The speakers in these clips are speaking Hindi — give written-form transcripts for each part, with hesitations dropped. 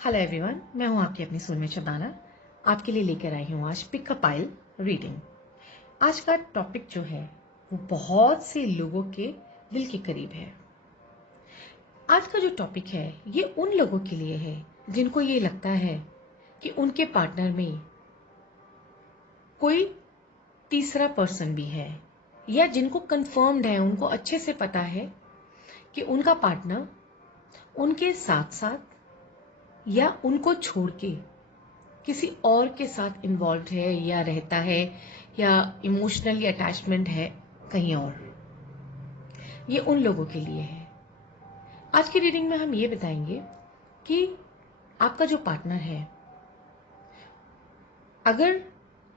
हेलो एवरीवन, मैं हूं आपकी अपनी सोनमी चंदाना। आपके लिए लेकर आई हूं आज पिक अ पाइल रीडिंग। आज का टॉपिक जो है वो बहुत से लोगों के दिल के करीब है। आज का जो टॉपिक है ये उन लोगों के लिए है जिनको ये लगता है कि उनके पार्टनर में कोई तीसरा पर्सन भी है, या जिनको कंफर्म्ड है, उनको अच्छे से पता है कि उनका पार्टनर उनके साथ साथ या उनको छोड़ के किसी और के साथ इन्वॉल्व है या रहता है, या इमोशनली अटैचमेंट है कहीं और। ये उन लोगों के लिए है। आज की रीडिंग में हम ये बताएंगे कि आपका जो पार्टनर है, अगर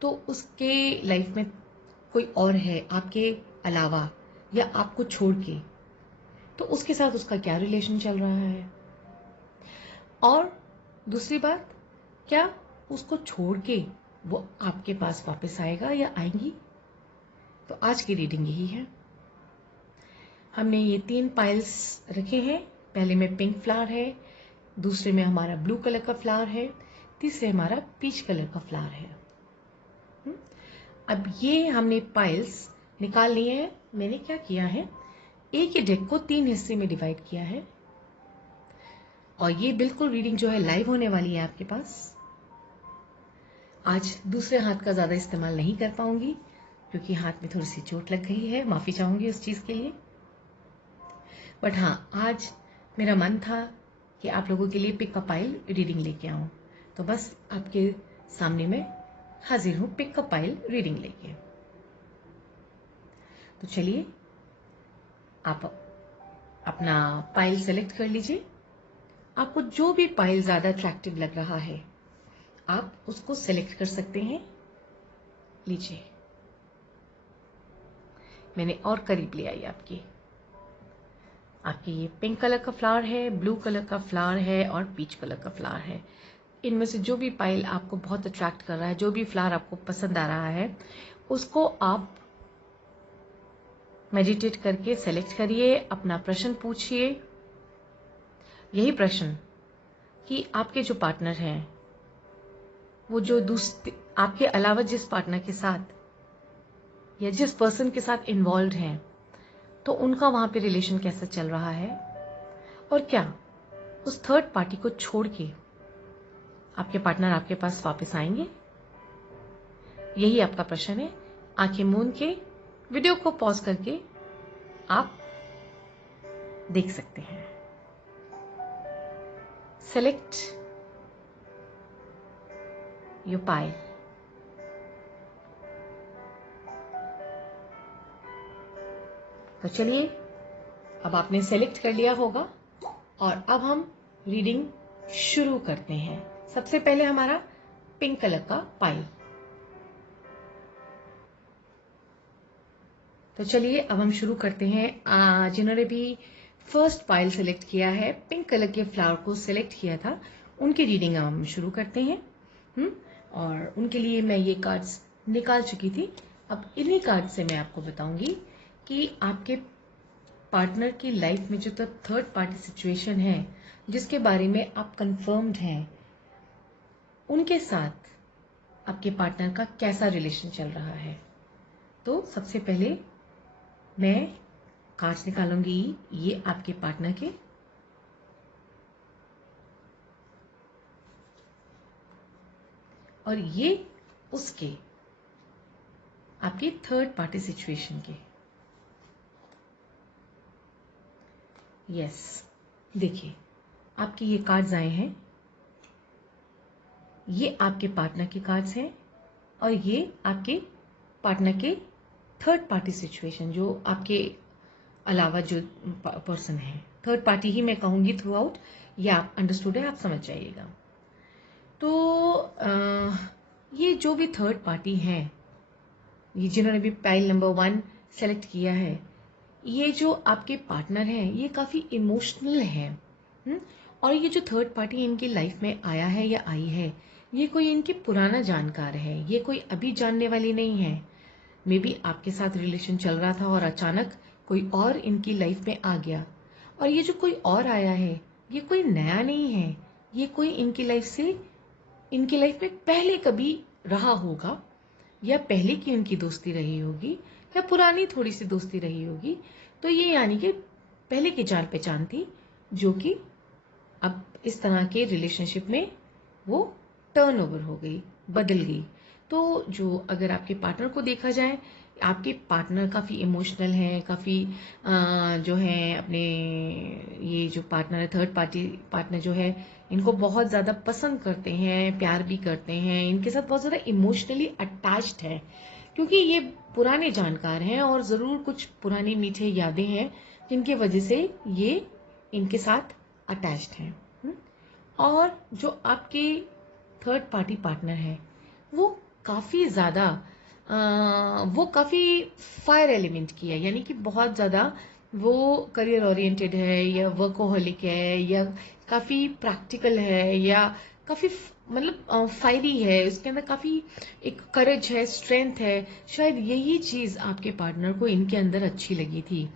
तो उसके लाइफ में कोई और है आपके अलावा या आपको छोड़ के, तो उसके साथ उसका क्या रिलेशन चल रहा है। और दूसरी बात, क्या उसको छोड़ के वो आपके पास वापस आएगा या आएंगी। तो आज की रीडिंग यही है। हमने ये 3 पाइल्स रखे हैं। पहले में पिंक फ्लावर है, दूसरे में हमारा ब्लू कलर का फ्लावर है, तीसरे हमारा पीच कलर का फ्लावर है। अब ये हमने पाइल्स निकाल लिए हैं। मैंने क्या किया है, एक ही डेक को 3 हिस्से में डिवाइड किया है, और ये बिल्कुल रीडिंग जो है लाइव होने वाली है आपके पास। आज दूसरे हाथ का ज्यादा इस्तेमाल नहीं कर पाऊंगी क्योंकि हाथ में थोड़ी सी चोट लग गई है, माफी चाहूंगी उस चीज के लिए। बट हाँ, आज मेरा मन था कि आप लोगों के लिए पिक अ पाइल रीडिंग लेके आऊं, तो बस आपके सामने में हाजिर हूं पिक अ पाइल रीडिंग लेके। तो चलिए, आप अपना पाइल सेलेक्ट कर लीजिए। आपको जो भी पाइल ज्यादा अट्रैक्टिव लग रहा है आप उसको सेलेक्ट कर सकते हैं। लीजिए, मैंने और करीब ले आई आपके ये पिंक कलर का फ्लावर है, ब्लू कलर का फ्लावर है और पीच कलर का फ्लावर है। इनमें से जो भी पाइल आपको बहुत अट्रैक्ट कर रहा है, जो भी फ्लावर आपको पसंद आ रहा है, उसको आप मेडिटेट करके सेलेक्ट करिए। अपना प्रश्न पूछिए, यही प्रश्न कि आपके जो पार्टनर हैं, वो जो दूसरे आपके अलावा जिस पार्टनर के साथ या जिस पर्सन के साथ इन्वॉल्व हैं, तो उनका वहां पे रिलेशन कैसा चल रहा है, और क्या उस थर्ड पार्टी को छोड़ के आपके पार्टनर आपके पास वापस आएंगे। यही आपका प्रश्न है। आंखें मूंद के वीडियो को पॉज करके आप देख सकते हैं। Select your pile. तो चलिए, अब आपने सेलेक्ट कर लिया होगा और अब हम रीडिंग शुरू करते हैं। सबसे पहले हमारा पिंक कलर का पाइल। तो चलिए, अब हम शुरू करते हैं। जिन्होंने भी फर्स्ट पाइल सेलेक्ट किया है, पिंक कलर के फ्लावर को सेलेक्ट किया था, उनकी रीडिंग हम शुरू करते हैं। और उनके लिए मैं ये कार्ड्स निकाल चुकी थी। अब इन्हीं कार्ड से मैं आपको बताऊंगी कि आपके पार्टनर की लाइफ में जो तो थर्ड पार्टी सिचुएशन है, जिसके बारे में आप कंफर्म्ड हैं, उनके साथ आपके पार्टनर का कैसा रिलेशन चल रहा है। तो सबसे पहले मैं कार्ड्स निकालूंगी, ये आपके पार्टनर के, और ये उसके, आपकी थर्ड पार्टी सिचुएशन के। यस, देखिए आपके ये कार्ड्स आए हैं। ये आपके पार्टनर के कार्ड्स हैं और ये आपके पार्टनर के थर्ड पार्टी सिचुएशन, जो आपके अलावा जो पर्सन है, थर्ड पार्टी ही मैं कहूंगी थ्रू आउट। ये आप अंडरस्टूड है, आप समझ जाइएगा। तो ये जो भी थर्ड पार्टी हैं, ये जिन्होंने भी पाइल नंबर 1 सेलेक्ट किया है, ये जो आपके पार्टनर हैं ये काफी इमोशनल है। और ये जो थर्ड पार्टी इनकी लाइफ में आया है या आई है, ये कोई इनकी पुराना जानकार है, ये कोई अभी जानने वाली नहीं है। मे बी आपके साथ रिलेशन चल रहा था और अचानक कोई और इनकी लाइफ में आ गया, और ये जो कोई और आया है ये कोई नया नहीं है, ये कोई इनकी लाइफ में पहले कभी रहा होगा, या पहले की उनकी दोस्ती रही होगी, या पुरानी थोड़ी सी दोस्ती रही होगी। तो ये यानी कि पहले की जान पहचान थी, जो कि अब इस तरह के रिलेशनशिप में वो टर्न ओवर हो गई, बदल गई। तो जो अगर आपके पार्टनर को देखा जाए, आपके पार्टनर काफ़ी इमोशनल हैं, काफ़ी जो है अपने, ये जो पार्टनर है, थर्ड पार्टी पार्टनर जो है, इनको बहुत ज़्यादा पसंद करते हैं, प्यार भी करते हैं, इनके साथ बहुत ज़्यादा इमोशनली अटैच्ड है, क्योंकि ये पुराने जानकार हैं और ज़रूर कुछ पुरानी मीठे यादें हैं जिनकी वजह से ये इनके साथ अटैच्ड हैं। और जो आपके थर्ड पार्टी पार्टनर है वो काफ़ी ज़्यादा वो काफ़ी फायर एलिमेंट की है, यानी कि बहुत ज़्यादा वो करियर ओरिएंटेड है, या वर्कोहलिक है, या काफ़ी प्रैक्टिकल है, या काफ़ी मतलब फायरी है, उसके अंदर काफ़ी एक करेज है, स्ट्रेंथ है। शायद यही चीज़ आपके पार्टनर को इनके अंदर अच्छी लगी थी।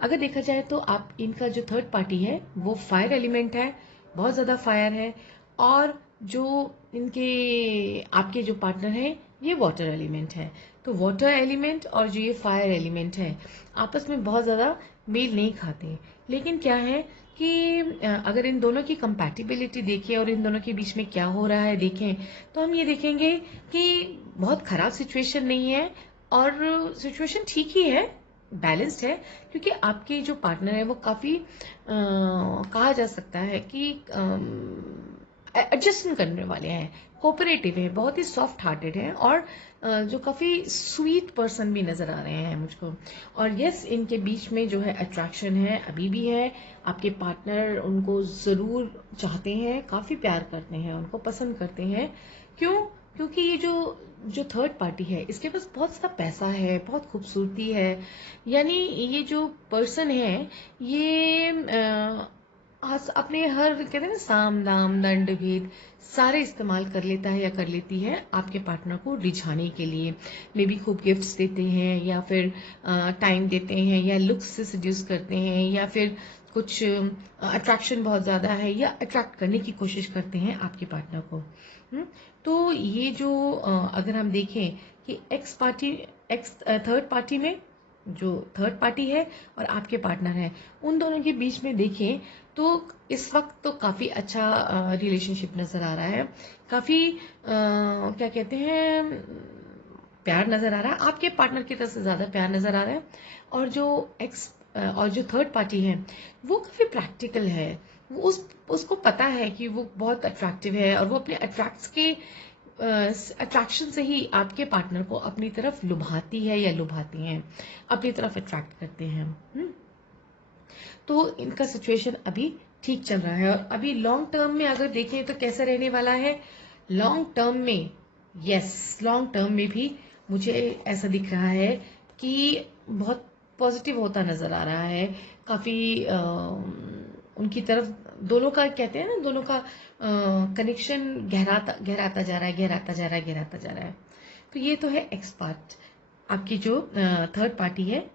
अगर देखा जाए तो आप इनका जो थर्ड पार्टी है वो फायर एलिमेंट है, बहुत ज़्यादा फायर है, और जो इनके आपके जो पार्टनर है ये वाटर एलिमेंट है। तो वाटर एलिमेंट और जो ये फायर एलिमेंट है आपस में बहुत ज़्यादा मेल नहीं खाते। लेकिन क्या है कि अगर इन दोनों की कंपैटिबिलिटी देखें और इन दोनों के बीच में क्या हो रहा है देखें, तो हम ये देखेंगे कि बहुत ख़राब सिचुएशन नहीं है, और सिचुएशन ठीक ही है, बैलेंस्ड है, क्योंकि आपके जो पार्टनर है वो काफ़ी कहा जा सकता है कि एडजस्टमेंट करने वाले हैं, कोऑपरेटिव है, बहुत ही सॉफ्ट हार्टेड है, और जो काफ़ी स्वीट पर्सन भी नज़र आ रहे हैं मुझको। और यस, इनके बीच में जो है अट्रैक्शन है, अभी भी है। आपके पार्टनर उनको ज़रूर चाहते हैं, काफ़ी प्यार करते हैं, उनको पसंद करते हैं। क्यों? क्योंकि ये जो थर्ड पार्टी है इसके पास बहुत सा पैसा है, बहुत खूबसूरती है, यानी ये जो पर्सन है ये अपने हर कहते हैं ना, साम दाम दंड भेद सारे इस्तेमाल कर लेता है या कर लेती है आपके पार्टनर को रिझाने के लिए। मे बी खूब गिफ्ट्स देते हैं, या फिर टाइम देते हैं, या लुक्स से सड्यूस करते हैं, या फिर कुछ अट्रैक्शन बहुत ज़्यादा है, या अट्रैक्ट करने की कोशिश करते हैं आपके पार्टनर को। तो ये जो अगर हम देखें कि थर्ड पार्टी में जो थर्ड पार्टी है और आपके पार्टनर है, उन दोनों के बीच में देखें तो इस वक्त तो काफ़ी अच्छा रिलेशनशिप नज़र आ रहा है, काफ़ी क्या कहते हैं, प्यार नज़र आ रहा है, आपके पार्टनर की तरफ से ज़्यादा प्यार नज़र आ रहा है। और जो थर्ड पार्टी है वो काफ़ी प्रैक्टिकल है, वो उसको पता है कि वो बहुत अट्रैक्टिव है, और वो अपने अट्रैक्शन से ही आपके पार्टनर को अपनी तरफ लुभाती है, या लुभाती हैं, अपनी तरफ अट्रैक्ट करते हैं। तो इनका सिचुएशन अभी ठीक चल रहा है। और अभी लॉन्ग टर्म में अगर देखें तो कैसा रहने वाला है लॉन्ग टर्म में? लॉन्ग टर्म में भी मुझे ऐसा दिख रहा है कि बहुत पॉजिटिव होता नजर आ रहा है, काफी उनकी तरफ दोनों का, कहते हैं ना, दोनों का कनेक्शन गहराता जा रहा है, गहराता जा रहा है, गहराता जा रहा है। तो ये तो है एक्स पार्ट, आपकी जो थर्ड पार्टी है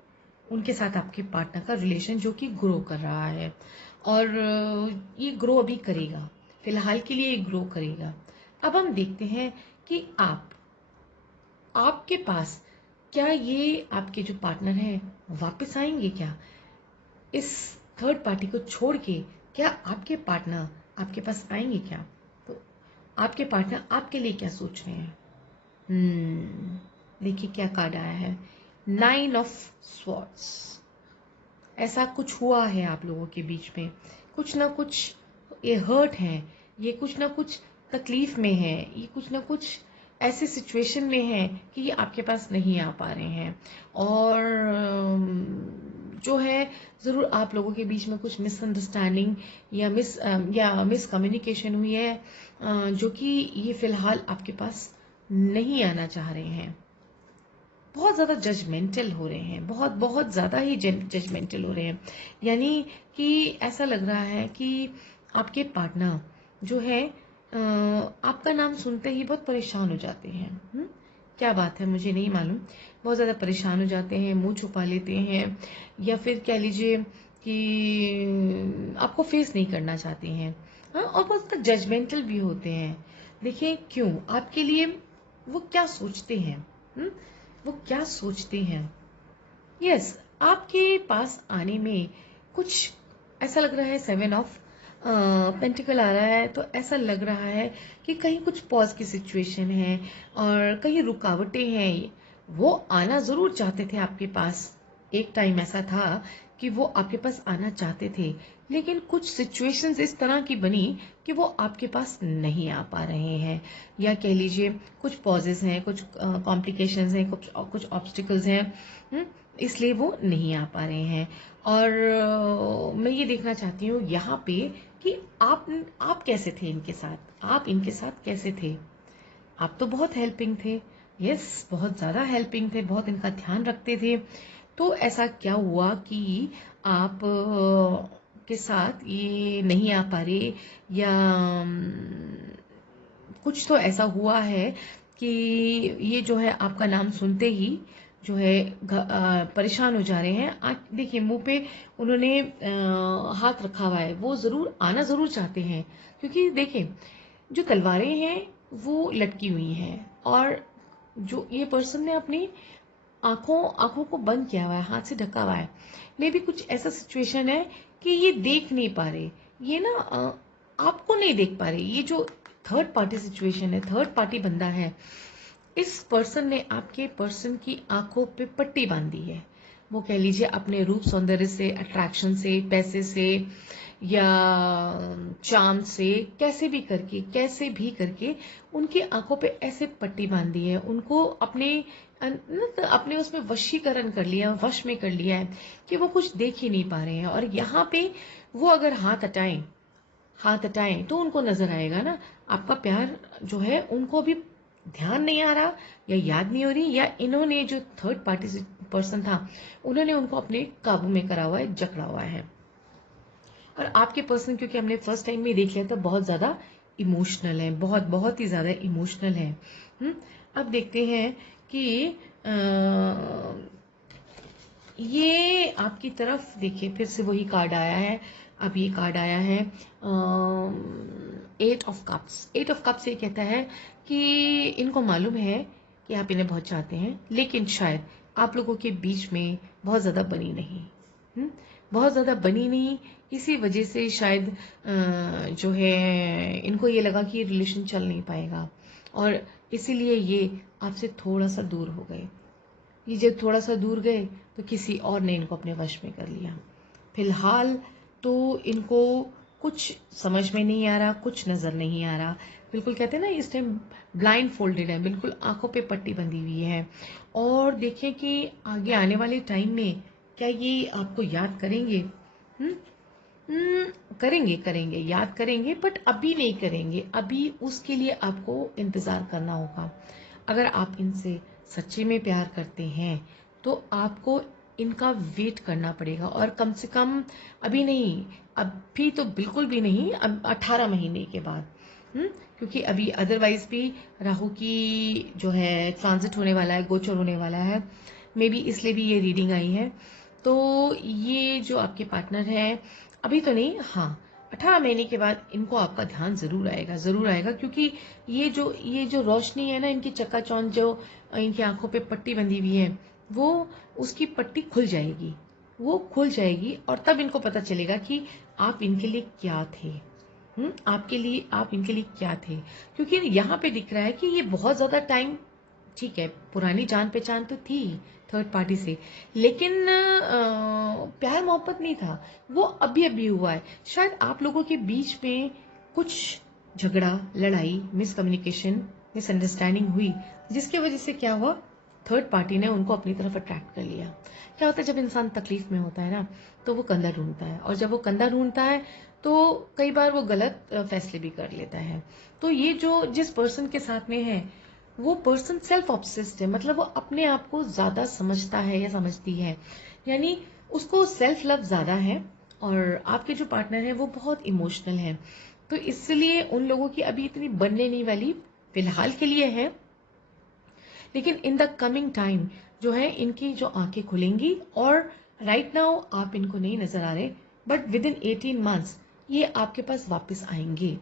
उनके साथ आपके पार्टनर का रिलेशन जो कि ग्रो कर रहा है, और ये ग्रो अभी करेगा, फिलहाल के लिए ये ग्रो करेगा। अब हम देखते हैं कि आपके पास क्या ये आपके जो पार्टनर हैं वापस आएंगे क्या इस थर्ड पार्टी को छोड़ के? क्या आपके पार्टनर आपके पास आएंगे क्या? तो आपके पार्टनर आपके लिए क्या सोच रहे हैं? देखिए क्या कार्ड आया है, 9 ऑफ स्वॉर्ड्स। ऐसा कुछ हुआ है आप लोगों के बीच में, कुछ ना कुछ ये हर्ट है, ये कुछ ना कुछ तकलीफ में है, ये कुछ ना कुछ ऐसे सिचुएशन में है कि ये आपके पास नहीं आ पा रहे हैं, और जो है ज़रूर आप लोगों के बीच में कुछ मिसअंडरस्टैंडिंग या मिसकम्युनिकेशन हुई है, जो कि ये फिलहाल आपके पास नहीं आना चाह रहे हैं। बहुत ज़्यादा जजमेंटल हो रहे हैं, बहुत बहुत ज़्यादा ही जजमेंटल हो रहे हैं, यानी कि ऐसा लग रहा है कि आपके पार्टनर जो है आपका नाम सुनते ही बहुत परेशान हो जाते हैं। क्या बात है मुझे नहीं मालूम, बहुत ज़्यादा परेशान हो जाते हैं, मुंह छुपा लेते हैं, या फिर कह लीजिए कि आपको फेस नहीं करना चाहते हैं, हाँ, और बहुत जजमेंटल भी होते हैं। देखिए क्यों, आपके लिए वो क्या सोचते हैं, वो क्या सोचते हैं। यस, आपके पास आने में कुछ ऐसा लग रहा है, 7 ऑफ पेंटिकल आ रहा है, तो ऐसा लग रहा है कि कहीं कुछ पॉज की सिचुएशन है और कहीं रुकावटें हैं। वो आना जरूर चाहते थे आपके पास, एक टाइम ऐसा था कि वो आपके पास आना चाहते थे, लेकिन कुछ सिचुएशंस इस तरह की बनी कि वो आपके पास नहीं आ पा रहे हैं, या कह लीजिए कुछ पॉजेस हैं, कुछ कॉम्प्लिकेशंस हैं, कुछ ऑब्स्टिकल्स हैं, इसलिए वो नहीं आ पा रहे हैं। और मैं ये देखना चाहती हूँ यहाँ पे कि आप कैसे थे इनके साथ, आप इनके साथ कैसे थे। आप तो बहुत हेल्पिंग थे, यस, बहुत ज्यादा हेल्पिंग थे, बहुत इनका ध्यान रखते थे। तो ऐसा क्या हुआ कि आप के साथ ये नहीं आ पा रहे, या कुछ तो ऐसा हुआ है कि ये जो है आपका नाम सुनते ही जो है परेशान हो जा रहे हैं। आज देखिए मुंह पे उन्होंने हाथ रखा हुआ है, वो जरूर आना जरूर चाहते हैं, क्योंकि देखिए जो तलवारें हैं वो लटकी हुई हैं, और जो ये पर्सन ने अपनी आंखों को बंद किया हुआ है, हाथ से ढका हुआ है। मे भी कुछ ऐसा सिचुएशन है कि ये देख नहीं पा रहे, ये ना आपको नहीं देख पा रहे। ये जो थर्ड पार्टी सिचुएशन है, थर्ड पार्टी बंदा है, इस पर्सन ने आपके पर्सन की आंखों पे पट्टी बांधी है। वो कह लीजिए अपने रूप सौंदर्य से, अट्रैक्शन से, पैसे से, या चार्म से, कैसे भी करके उनकी आंखों पे ऐसे पट्टी बांधी है, उनको अपने उसमें वशीकरण कर लिया, वश में कर लिया है कि वो कुछ देख ही नहीं पा रहे हैं। और यहाँ पे वो अगर हाथ हटाएं तो उनको नजर आएगा ना आपका प्यार जो है। उनको अभी ध्यान नहीं आ रहा, या याद नहीं हो रही, या इन्होंने जो थर्ड पार्टी पर्सन था उन्होंने उनको अपने काबू में करा हुआ है, जकड़ा हुआ है। और आपके पर्सन, क्योंकि हमने फर्स्ट टाइम में देख लिया था, बहुत ज्यादा इमोशनल है, बहुत बहुत ही ज्यादा इमोशनल है। अब देखते हैं कि ये आपकी तरफ देखिए, फिर से वही कार्ड आया है। अब ये कार्ड आया है 8 ऑफ कप्स। 8 ऑफ कप्स ये कहता है कि इनको मालूम है कि आप इन्हें बहुत चाहते हैं, लेकिन शायद आप लोगों के बीच में बहुत ज्यादा बनी नहीं, बहुत ज्यादा बनी नहीं। इसी वजह से शायद जो है इनको ये लगा कि ये रिलेशन चल नहीं पाएगा, और इसीलिए ये आपसे थोड़ा सा दूर हो गए। ये जब थोड़ा सा दूर गए तो किसी और ने इनको अपने वश में कर लिया। फिलहाल तो इनको कुछ समझ में नहीं आ रहा, कुछ नजर नहीं आ रहा। बिल्कुल कहते हैं ना, इस टाइम ब्लाइंड फोल्डेड है, बिल्कुल आंखों पे पट्टी बंधी हुई है। और देखें कि आगे आने वाले टाइम में क्या ये आपको याद करेंगे। करेंगे, याद करेंगे, बट अभी नहीं करेंगे। अभी उसके लिए आपको इंतजार करना होगा। अगर आप इनसे सच्चे में प्यार करते हैं तो आपको इनका वेट करना पड़ेगा, और कम से कम अभी नहीं, अभी तो बिल्कुल भी नहीं, अब 18 महीने के बाद। क्योंकि अभी अदरवाइज भी राहु की जो है ट्रांजिट होने वाला है, गोचर होने वाला है, मे बी इसलिए भी ये रीडिंग आई है। तो ये जो आपके पार्टनर है, अभी तो नहीं, हाँ 18 महीने के बाद इनको आपका ध्यान जरूर आएगा, जरूर आएगा। क्योंकि ये जो रोशनी है ना, इनकी चकाचौंध, जो इनकी आंखों पे पट्टी बंधी हुई है, वो उसकी पट्टी खुल जाएगी, वो खुल जाएगी, और तब इनको पता चलेगा कि आप इनके लिए क्या थे। आप इनके लिए क्या थे। क्योंकि यहाँ पे दिख रहा है कि ये बहुत ज्यादा टाइम, ठीक है पुरानी जान पहचान तो थी थर्ड पार्टी से, लेकिन प्यार मोहब्बत नहीं था, वो अभी अभी हुआ है। शायद आप लोगों के बीच में कुछ झगड़ा, लड़ाई, मिसकम्युनिकेशन, मिसअंडरस्टैंडिंग हुई, जिसकी वजह से क्या हुआ, थर्ड पार्टी ने उनको अपनी तरफ अट्रैक्ट कर लिया। क्या होता है, जब इंसान तकलीफ में होता है ना, तो वो कंधा ढूंढता है, और जब वो कंधा ढूंढता है तो कई बार वो गलत फैसले भी कर लेता है। तो ये जो जिस पर्सन के साथ में है, वो पर्सन सेल्फ ऑब्सेस्ड है, मतलब वो अपने आप को ज्यादा समझता है या समझती है, यानी उसको सेल्फ लव ज्यादा है। और आपके जो पार्टनर है वो बहुत इमोशनल है, तो इसलिए उन लोगों की अभी इतनी बनने नहीं वाली, फिलहाल के लिए है। लेकिन इन द कमिंग टाइम जो है इनकी जो आंखें खुलेंगी, और राइट नाउ आप इनको नहीं नजर आ रहे, बट विद इन 18 मंथ्स ये आपके पास वापस आएंगे।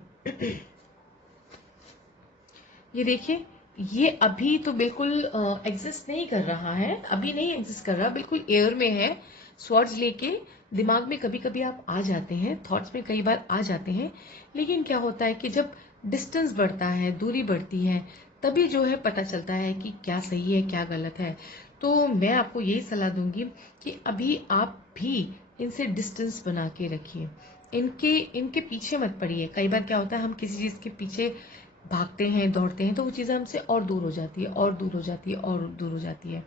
ये देखिए, ये अभी तो बिल्कुल एग्जिस्ट नहीं कर रहा है, अभी नहीं एग्जिस्ट कर रहा, बिल्कुल एयर में है। स्वर्ड्स लेके दिमाग में कभी कभी आप आ जाते हैं, थॉट्स में कई बार आ जाते हैं, लेकिन क्या होता है कि जब डिस्टेंस बढ़ता है, दूरी बढ़ती है, तभी जो है पता चलता है कि क्या सही है क्या गलत है। तो मैं आपको यही सलाह दूंगी कि अभी आप भी इनसे डिस्टेंस बना के रखिए, इनके इनके पीछे मत पड़िए। कई बार क्या होता है, हम किसी चीज के पीछे भागते हैं, दौड़ते हैं, तो वो चीजें हमसे और दूर हो जाती है, और दूर हो जाती है, और दूर हो जाती है।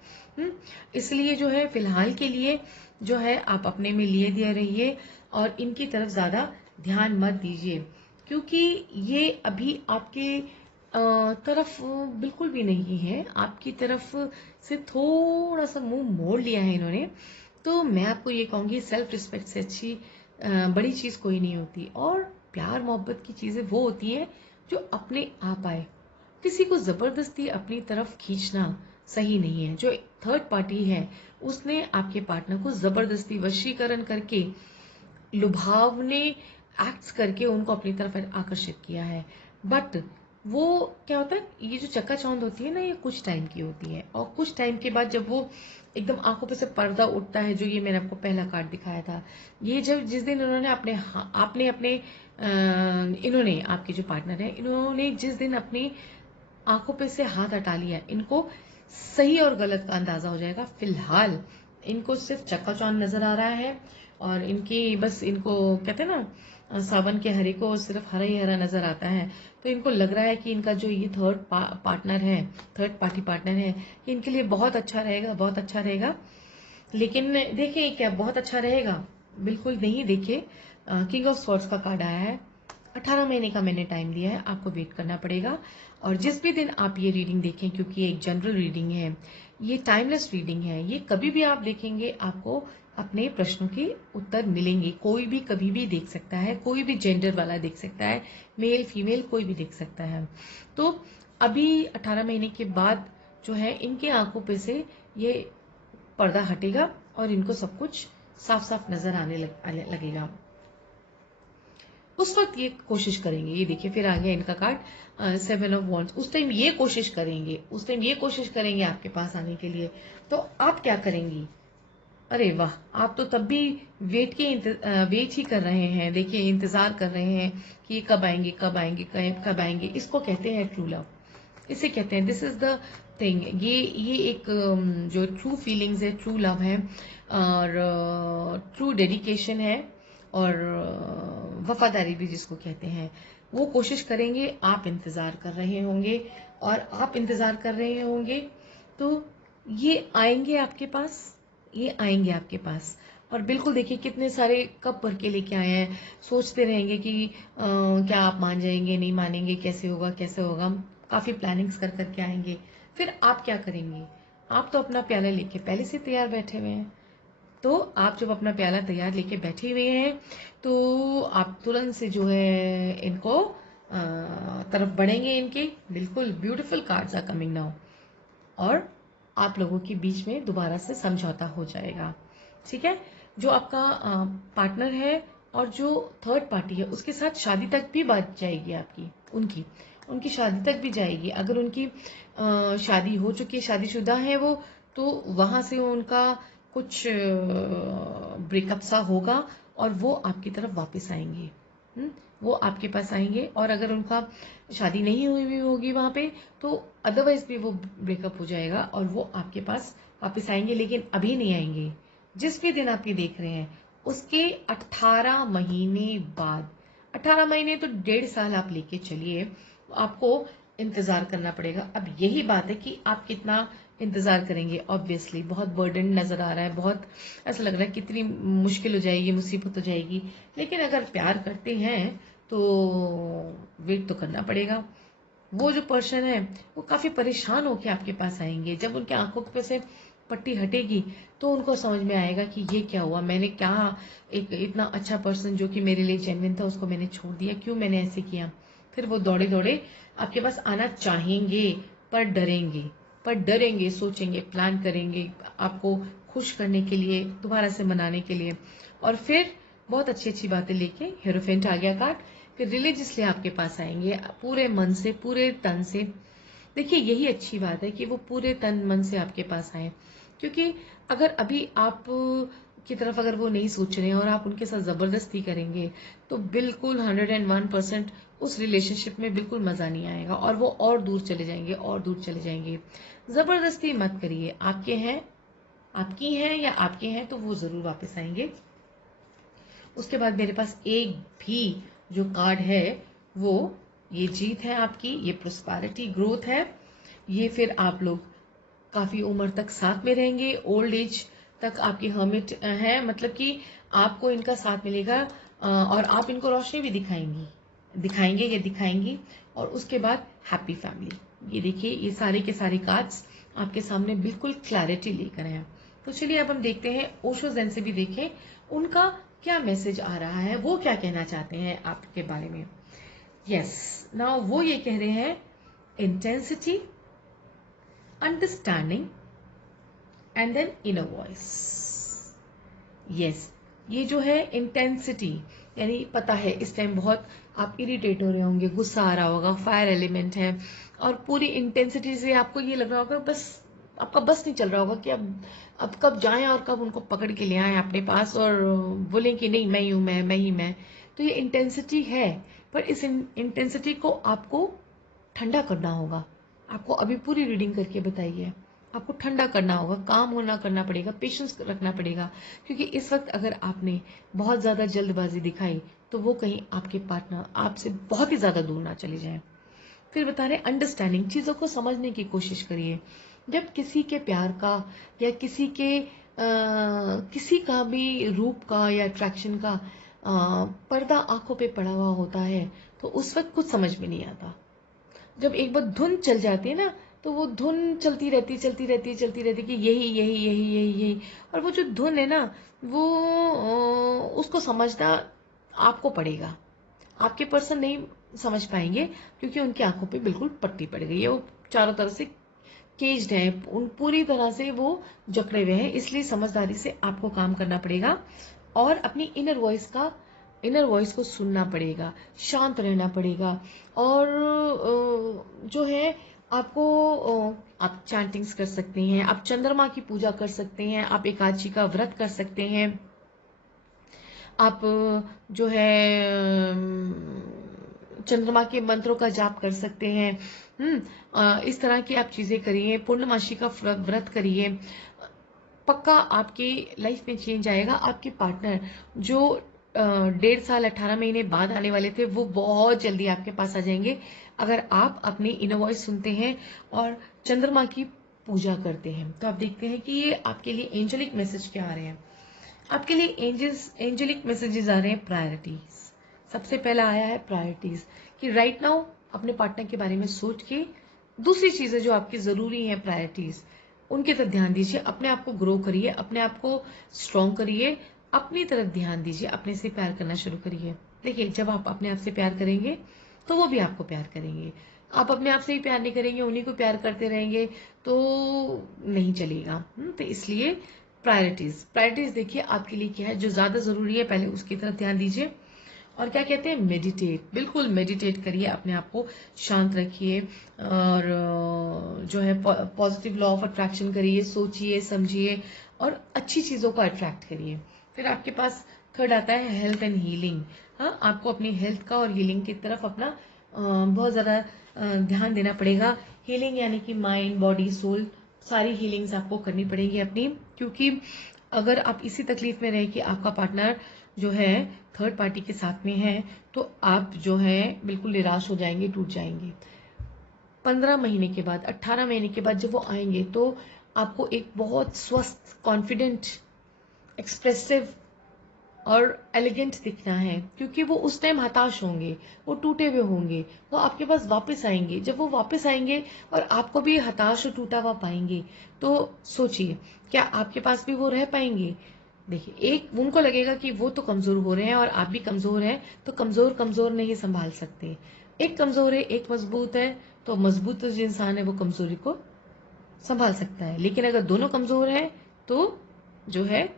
इसलिए जो है फिलहाल के लिए जो है आप अपने में लिए दिए रहिए और इनकी तरफ ज्यादा ध्यान मत दीजिए, क्योंकि ये अभी आपके तरफ बिल्कुल भी नहीं है, आपकी तरफ से थोड़ा सा मुंह मोड़ लिया है इन्होंने। तो मैं आपको ये कहूंगी, सेल्फ रिस्पेक्ट से अच्छी बड़ी चीज कोई नहीं होती, और प्यार मोहब्बत की चीजें वो होती है जो अपने आप आए। किसी को जबरदस्ती अपनी तरफ खींचना सही नहीं है। जो थर्ड पार्टी है उसने आपके पार्टनर को जबरदस्ती वशीकरण करके, लुभावने एक्ट्स करके उनको अपनी तरफ आकर्षित किया है। बट वो क्या होता है, ये जो चक्काचौंध होती है ना, ये कुछ टाइम की होती है, और कुछ टाइम के बाद जब वो एकदम आंखों पे से पर्दा उठता है, जो ये मैंने आपको पहला कार्ड दिखाया था, ये जब जिस दिन इन्होंने आपने अपने इन्होंने आपके जो पार्टनर है, इन्होंने जिस दिन अपनी आंखों पे से हाथ हटा लिया, इनको सही और गलत का अंदाजा हो जाएगा। फिलहाल इनको सिर्फ चक्काचौंध नजर आ रहा है, और इनकी बस, इनको कहते हैं ना सावन के हरे को सिर्फ हरा ही हरा नजर आता है। तो इनको लग रहा है कि इनका जो ये पार्टनर है, थर्ड पार्टी पार्टनर है, ये इनके लिए बहुत अच्छा रहेगा, बहुत अच्छा रहेगा। लेकिन देखिए, क्या बहुत अच्छा रहेगा? बिल्कुल नहीं। देखिए, किंग ऑफ स्वॉर्ड्स का कार्ड आया है। 18 महीने का मैंने टाइम दिया है, आपको वेट करना पड़ेगा। और जिस भी दिन आप ये रीडिंग देखें, क्योंकि ये एक जनरल रीडिंग है, ये टाइमलेस रीडिंग है, ये कभी भी आप देखेंगे आपको अपने प्रश्नों के उत्तर मिलेंगे। कोई भी कभी भी देख सकता है, कोई भी जेंडर वाला देख सकता है, मेल फीमेल कोई भी देख सकता है। तो अभी 18 महीने के बाद जो है, इनके आंखों पे से ये पर्दा हटेगा और इनको सब कुछ साफ साफ नजर आने लगेगा। उस वक्त ये कोशिश करेंगे, ये देखिए फिर आ गया इनका कार्ड 7 ऑफ वॉन्ड्स। उस टाइम ये कोशिश करेंगे, उस टाइम ये कोशिश करेंगे आपके पास आने के लिए। तो आप क्या करेंगी? अरे वाह, आप तो तब भी वेट ही कर रहे हैं। देखिए, इंतजार कर रहे हैं कि ये कब आएंगे, कब आएंगे, कब आएंगे। इसको कहते हैं ट्रू लव, इसे कहते हैं, दिस इज द थिंग। ये एक जो ट्रू फीलिंग्स है, ट्रू लव है, और ट्रू डेडिकेशन है, और वफादारी भी जिसको कहते हैं, वो कोशिश करेंगे। आप इंतजार कर रहे होंगे, और आप इंतजार कर रहे होंगे, तो ये आएंगे आपके पास, ये आएंगे आपके पास। और बिल्कुल देखिए, कितने सारे कप भर के लेके आए हैं। सोचते रहेंगे कि क्या आप मान जाएंगे, नहीं मानेंगे, कैसे होगा, कैसे होगा। काफी प्लानिंग्स कर करके आएंगे। फिर आप क्या करेंगे? आप तो अपना प्याला लेके पहले से तैयार बैठे हुए हैं। तो आप जब अपना प्याला तैयार लेके बैठे हुए हैं, तो आप तुरंत से जो है इनको तरफ बढ़ेंगे इनके। बिल्कुल beautiful cards are coming now, और आप लोगों के बीच में दोबारा से समझौता हो जाएगा। ठीक है? जो आपका पार्टनर है और जो थर्ड पार्टी है, उसके साथ शादी तक भी बात जाएगी आपकी, उनकी शादी तक भी जाएगी। अगर उनकी शादी हो चुकी है, शादीशुदा है वो, तो वहां से उनका कुछ ब्रेकअप सा होगा, और वो आपकी तरफ वापस आएंगे। वो आपके पास आएंगे। और अगर उनका शादी नहीं हुई हुई होगी वहां पे, तो अदरवाइज भी वो ब्रेकअप हो जाएगा, और वो आपके पास वापस आएंगे, लेकिन अभी नहीं आएंगे। जिस भी दिन आप ये देख रहे हैं, उसके 18 महीने बाद, 18 महीने तो 1.5 साल आप लेके चलिए, आपको इंतजार करना पड़ेगा। अब यही बात है कि आप कितना इंतजार करेंगे। ऑब्वियसली बहुत बर्डन नजर आ रहा है, बहुत ऐसा लग रहा है कितनी मुश्किल हो जाएगी, मुसीबत हो जाएगी। लेकिन अगर प्यार करते हैं तो वेट तो करना पड़ेगा। वो जो पर्सन है, वो काफी परेशान होकर आपके पास आएंगे। जब उनकी आंखों पे से पट्टी हटेगी, तो उनको समझ में आएगा कि ये क्या हुआ, मैंने क्या, एक इतना अच्छा पर्सन जो कि मेरे लिए जेन्युइन था, उसको मैंने छोड़ दिया, क्यों मैंने ऐसे किया। फिर वो दौड़े दौड़े आपके पास आना चाहेंगे, पर डरेंगे, सोचेंगे, प्लान करेंगे आपको खुश करने के लिए, दोबारा से मनाने के लिए। और फिर बहुत अच्छी अच्छी बातें लेके हेरोफेंट आ गया कार्ड। फिर रिलीजियसली आपके पास आएंगे, पूरे मन से, पूरे तन से। देखिए यही अच्छी बात है कि वो पूरे तन मन से आपके पास आए, क्योंकि अगर अभी आप की तरफ अगर वो नहीं सोच रहे हैं और आप उनके साथ जबरदस्ती करेंगे तो बिल्कुल 101% उस रिलेशनशिप में बिल्कुल मजा नहीं आएगा और वो और दूर चले जाएंगे और दूर चले जाएंगे। जबरदस्ती मत करिए, आपके हैं, आपकी हैं या आपके हैं तो वो जरूर वापस आएंगे। उसके बाद मेरे पास एक भी जो कार्ड है वो ये जीत है आपकी, ये प्रोस्पेरिटी ग्रोथ है, ये फिर आप लोग काफी उम्र तक साथ में रहेंगे, ओल्ड एज तक आपकी हर्मिट है, मतलब कि आपको इनका साथ मिलेगा और आप इनको रोशनी भी दिखाएंगे या दिखाएंगी। और उसके बाद हैप्पी फैमिली। ये देखिए ये सारे के सारे कार्ड्स आपके सामने बिल्कुल क्लैरिटी लेकर हैं। तो चलिए अब हम देखते हैं ओशो ज़ेन से भी देखें उनका क्या मैसेज आ रहा है, वो क्या कहना चाहते हैं आपके बारे में। यस, नाउ वो ये कह रहे हैं intensity, understanding and then inner voice. Yes, ये जो है इंटेंसिटी, यानी पता है इस टाइम बहुत आप इरिटेट हो रहे होंगे, गुस्सा आ रहा होगा, फायर एलिमेंट है और पूरी इंटेंसिटी से आपको ये लग रहा होगा बस आपका बस नहीं चल रहा होगा कि अब कब जाएं और कब उनको पकड़ के ले आए अपने पास और बोलें कि नहीं मैं ही हूं, मैं ही मैं। तो ये इंटेंसिटी है, पर इस इंटेंसिटी को आपको ठंडा करना होगा। आपको अभी पूरी रीडिंग करके बताइए, आपको ठंडा करना होगा, काम होना करना पड़ेगा, पेशेंस रखना पड़ेगा, क्योंकि इस वक्त अगर आपने बहुत ज्यादा जल्दबाजी दिखाई तो वो कहीं आपके पार्टनर आपसे बहुत ही ज्यादा दूर ना चले जाए। फिर बता रहे अंडरस्टैंडिंग, चीजों को समझने की कोशिश करिए। जब किसी के प्यार का या किसी का भी रूप का या अट्रैक्शन का पर्दा आंखों पे पड़ा हुआ होता है तो उस वक्त कुछ समझ में नहीं आता। जब एक बार धुन चल जाती है ना तो वो धुन चलती रहती कि यही यही यही यही यही, और वो जो धुन है ना वो उसको समझना आपको पड़ेगा। आपके पर्सन नहीं समझ पाएंगे क्योंकि उनकी आंखों पे बिल्कुल पट्टी पड़ गई है, वो चारों तरफ से केज्ड है, उन पूरी तरह से वो जकड़े हुए हैं। इसलिए समझदारी से आपको काम करना पड़ेगा और अपनी इनर वॉइस को सुनना पड़ेगा, शांत रहना पड़ेगा। और जो है आपको आप चैंटिंग्स कर सकते हैं, आप चंद्रमा की पूजा कर सकते हैं, आप एकादशी का व्रत कर सकते हैं, आप जो है चंद्रमा के मंत्रों का जाप कर सकते हैं। इस तरह की आप चीजें करिए, पूर्णमासी का व्रत करिए, पक्का आपकी लाइफ में चेंज आएगा। आपके पार्टनर जो 1.5 साल 18 महीने बाद आने वाले थे वो बहुत जल्दी आपके पास आ जाएंगे अगर आप अपनी इनर वॉइस सुनते हैं और चंद्रमा की पूजा करते हैं। तो आप देखते हैं कि ये आपके लिए एंजेलिक मैसेज क्या आ रहे हैं। आपके लिए एंजेलिक मैसेजेस आ रहे हैं प्रायोरिटीज। सबसे पहला आया है प्रायोरिटीज, कि राइट नाउ अपने पार्टनर के बारे में सोच के दूसरी चीजें जो आपकी जरूरी हैं प्रायोरिटीज उनके तरफ ध्यान दीजिए, अपने आप को ग्रो करिए, अपने आप को स्ट्रॉन्ग करिए, अपनी तरफ ध्यान दीजिए, अपने से प्यार करना शुरू करिए। देखिए जब आप अपने आप से प्यार करेंगे तो वो भी आपको प्यार करेंगे। आप अपने आप से ही प्यार नहीं करेंगे, उन्हीं को प्यार करते रहेंगे तो नहीं चलेगा। तो इसलिए प्रायोरिटीज देखिए आपके लिए क्या है जो ज्यादा जरूरी है, पहले उसकी तरफ ध्यान दीजिए। और क्या कहते हैं, मेडिटेट, बिल्कुल मेडिटेट करिए, अपने आप को शांत रखिए और जो है पॉजिटिव लॉ ऑफ अट्रैक्शन करिए, सोचिए समझिए और अच्छी चीजों को अट्रैक्ट करिए। फिर आपके पास थर्ड आता है हेल्थ एंड हीलिंग। हाँ, आपको अपनी हेल्थ का और हीलिंग की तरफ अपना बहुत ज्यादा ध्यान देना पड़ेगा। हीलिंग यानी कि माइंड बॉडी सोल सारी हीलिंग्स आपको करनी पड़ेगी अपनी, क्योंकि अगर आप इसी तकलीफ में रहे कि आपका पार्टनर जो है थर्ड पार्टी के साथ में है तो आप जो है बिल्कुल निराश हो जाएंगे, टूट जाएंगे। 15 महीने के बाद 18 महीने के बाद जब वो आएंगे तो आपको एक बहुत स्वस्थ, कॉन्फिडेंट, एक्सप्रेसिव और एलिगेंट दिखना है, क्योंकि वो उस टाइम हताश होंगे, वो टूटे हुए होंगे, वो आपके पास वापस आएंगे। जब वो वापस आएंगे और आपको भी हताश और टूटा हुआ पाएंगे तो सोचिए क्या आपके पास भी वो रह पाएंगे। देखिए एक उनको लगेगा कि वो तो कमजोर हो रहे हैं और आप भी कमजोर हैं, तो कमजोर नहीं संभाल सकते। एक कमजोर है एक मजबूत है, तो मजबूत जो इंसान है वो कमजोरी को संभाल सकता है, लेकिन अगर दोनों कमजोर है तो जो है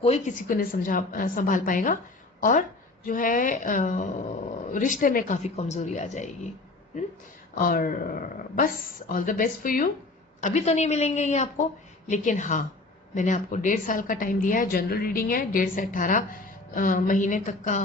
कोई किसी को नहीं संभाल पाएगा और जो है रिश्ते में काफी कमजोरी आ जाएगी। और बस all the best for you. अभी तो नहीं मिलेंगे ये आपको, लेकिन हाँ, मैंने आपको 1.5 साल का टाइम दिया है। जनरल रीडिंग है, 1.5 से 18 महीने तक का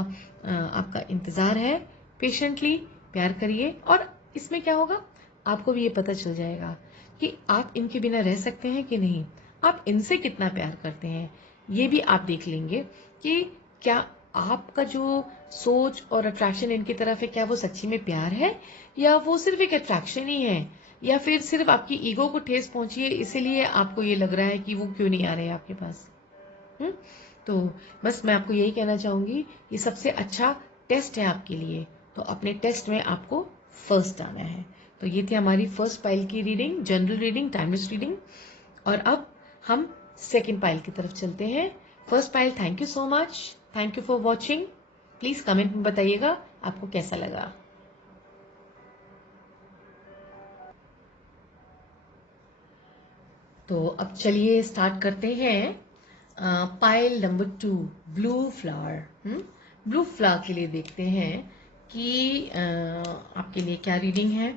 आपका इंतजार है। पेशेंटली प्यार करिए और इसमें क्या होगा, आपको भी ये पता चल जाएगा कि आप इनके बिना रह सकते हैं कि नहीं, आप इनसे कितना प्यार करते हैं। ये भी आप देख लेंगे कि क्या आपका जो सोच और अट्रैक्शन इनकी तरफ है, क्या वो सच्ची में प्यार है या वो सिर्फ एक अट्रैक्शन ही है, या फिर सिर्फ आपकी ईगो को ठेस पहुंची है इसीलिए आपको ये लग रहा है कि वो क्यों नहीं आ रहे आपके पास। तो बस मैं आपको यही कहना चाहूंगी, ये सबसे अच्छा टेस्ट है आपके लिए, तो अपने टेस्ट में आपको फर्स्ट आना है। तो ये थी हमारी फर्स्ट पाइल की reading, general reading, timeless reading. और अब हम सेकेंड पाइल की तरफ चलते हैं। First pile, thank you so much, thank you for watching. Please comment में बताइएगा आपको कैसा लगा। तो अब चलिए स्टार्ट करते हैं pile number 2, blue flower. Blue flower के लिए देखते हैं कि आपके लिए क्या रीडिंग है।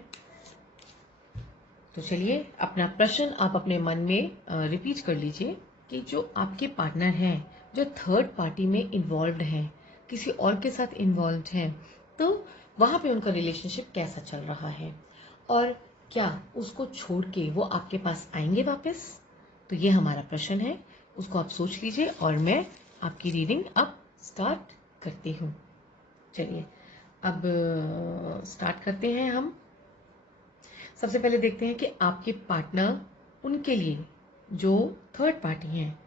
तो चलिए अपना प्रश्न आप अपने मन में रिपीट कर लीजिए कि जो आपके पार्टनर हैं, जो थर्ड पार्टी में इन्वॉल्व्ड हैं, किसी और के साथ इन्वॉल्व्ड हैं, तो वहां पे उनका रिलेशनशिप कैसा चल रहा है और क्या उसको छोड़ के वो आपके पास आएंगे वापस। तो ये हमारा प्रश्न है, उसको आप सोच लीजिए और मैं आपकी रीडिंग अब स्टार्ट करती हूँ। चलिए अब स्टार्ट करते हैं हम। सबसे पहले देखते हैं कि आपके पार्टनर, उनके लिए जो थर्ड पार्टी हैं,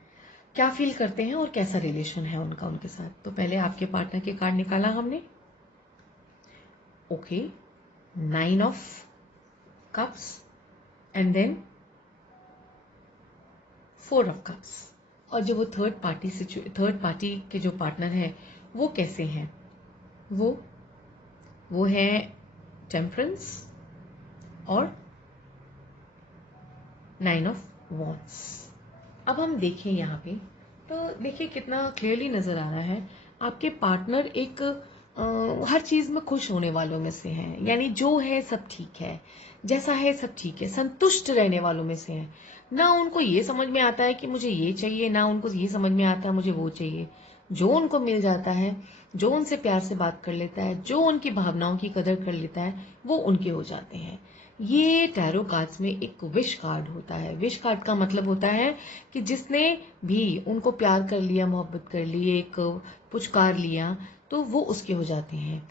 क्या फील करते हैं और कैसा रिलेशन है उनका उनके साथ। तो पहले आपके पार्टनर के कार्ड निकाला हमने। Okay, 9 of cups and then 4 of cups. और जो वो थर्ड पार्टी के जो पार्टनर है वो कैसे हैं, वो है टेम्परेंस और 9 ऑफ वॉन्ड्स। अब हम देखें यहाँ पे, तो देखिए कितना क्लियरली नजर आ रहा है आपके पार्टनर एक हर चीज में खुश होने वालों में से हैं, यानी जो है सब ठीक है, जैसा है सब ठीक है, संतुष्ट रहने वालों में से हैं। ना उनको ये समझ में आता है कि मुझे ये चाहिए, ना उनको ये समझ में आता है मुझे वो चाहिए। जो उनको मिल जाता है, जो उनसे प्यार से बात कर लेता है, जो उनकी भावनाओं की कदर कर लेता है, वो उनके हो जाते हैं। ये टैरो कार्ड्स में एक विश कार्ड होता है। विश कार्ड का मतलब होता है कि जिसने भी उनको प्यार कर लिया, मोहब्बत कर ली, एक पुचकार लिया, तो वो उसके हो जाते हैं।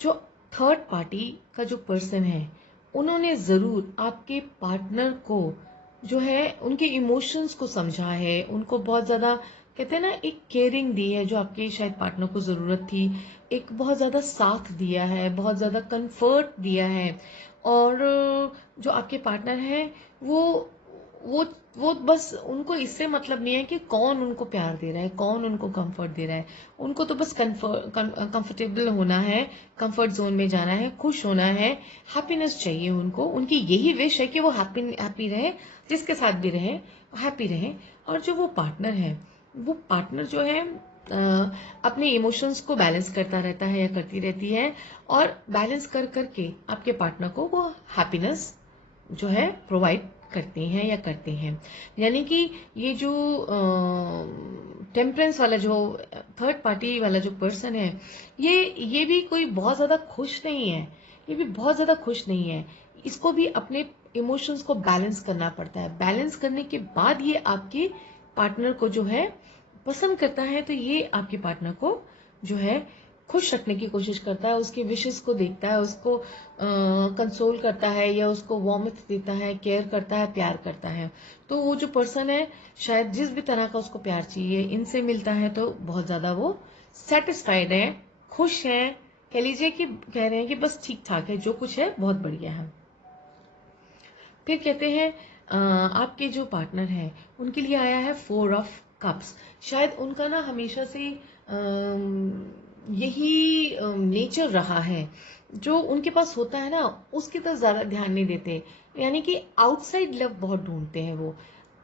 जो थर्ड पार्टी का जो पर्सन है, उन्होंने जरूर आपके पार्टनर को जो है उनके इमोशंस को समझा है, उनको बहुत ज्यादा कहते हैं ना एक केयरिंग दी है जो आपके शायद पार्टनर को जरूरत थी, एक बहुत ज्यादा साथ दिया है, बहुत ज्यादा कंफर्ट दिया है। और जो आपके पार्टनर हैं वो वो बस उनको इससे मतलब नहीं है कि कौन उनको प्यार दे रहा है, कौन उनको कंफर्ट दे रहा है। उनको तो बस कंफर्टेबल होना है, कंफर्ट जोन में जाना है, खुश होना है, हैप्पीनेस चाहिए उनको। उनकी यही विश है कि वो हैप्पी रहे, जिसके साथ भी रहे हैप्पी रहे। और जो वो पार्टनर है, वो पार्टनर जो है अपने इमोशंस को बैलेंस करता रहता है या करती रहती है, और बैलेंस कर करके आपके पार्टनर को वो हैप्पीनेस जो है प्रोवाइड करते हैं या करते हैं। यानी कि ये जो टेम्परेंस वाला जो थर्ड पार्टी वाला जो पर्सन है, ये भी कोई बहुत ज्यादा खुश नहीं है, ये भी बहुत ज्यादा खुश नहीं है। इसको भी अपने इमोशंस को बैलेंस करना पड़ता है। बैलेंस करने के बाद ये आपके पार्टनर को जो है पसंद करता है, तो ये आपके पार्टनर को जो है खुश रखने की कोशिश करता है, उसके विशेस को देखता है, उसको कंसोल करता है या उसको वार्मथ देता है, केयर करता है, प्यार करता है। तो वो जो पर्सन है, शायद जिस भी तरह का उसको प्यार चाहिए इनसे मिलता है तो बहुत ज्यादा वो सेटिस्फाइड है, खुश है, कह लीजिए कि कह रहे हैं कि बस ठीक ठाक है, जो कुछ है बहुत बढ़िया है। फिर कहते हैं आपके जो पार्टनर है उनके लिए आया है 4 ऑफ कप्स। शायद उनका ना हमेशा से यही नेचर रहा है, जो उनके पास होता है ना उसकी तरफ ज्यादा ध्यान नहीं देते, यानी कि आउटसाइड लव बहुत ढूंढते हैं वो।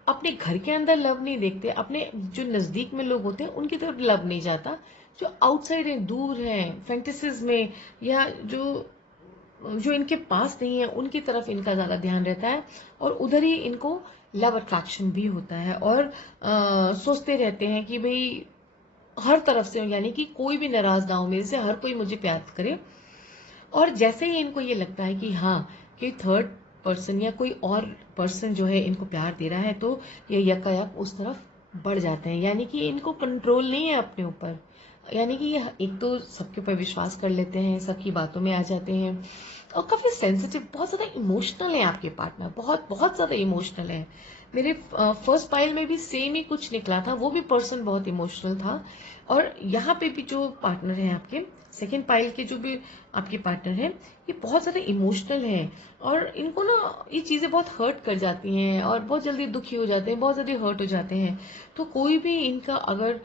अपने घर के अंदर लव नहीं देखते, अपने जो नजदीक में लोग होते हैं उनकी तरफ लव नहीं जाता, जो आउटसाइड है, दूर है, फैंटेसीज में, या जो जो इनके पास नहीं है उनकी तरफ इनका ज्यादा ध्यान रहता है, और उधर ही इनको लव अट्रैक्शन भी होता है। और सोचते रहते हैं कि भाई हर तरफ से, यानी कि कोई भी नाराज ना हो मेरे से, हर कोई मुझे प्यार करे। और जैसे ही इनको ये लगता है कि हाँ, कि थर्ड पर्सन या कोई और पर्सन जो है इनको प्यार दे रहा है, तो ये यकायक उस तरफ बढ़ जाते हैं। यानी कि इनको कंट्रोल नहीं है अपने ऊपर, यानी कि ये एक तो सबके ऊपर विश्वास कर लेते हैं, सबकी बातों में आ जाते हैं, और काफी सेंसिटिव, बहुत ज्यादा इमोशनल है आपके पार्टनर, बहुत बहुत ज्यादा इमोशनल है। मेरे फर्स्ट पाइल में भी सेम ही कुछ निकला था, वो भी पर्सन बहुत इमोशनल था। और यहाँ पे भी जो पार्टनर है आपके सेकेंड पाइल के, जो भी आपके पार्टनर है, ये बहुत ज्यादा इमोशनल है, और इनको ना ये चीजें बहुत हर्ट कर जाती हैं, और बहुत जल्दी दुखी हो जाते हैं, बहुत जल्दी हर्ट हो जाते हैं। तो कोई भी इनका अगर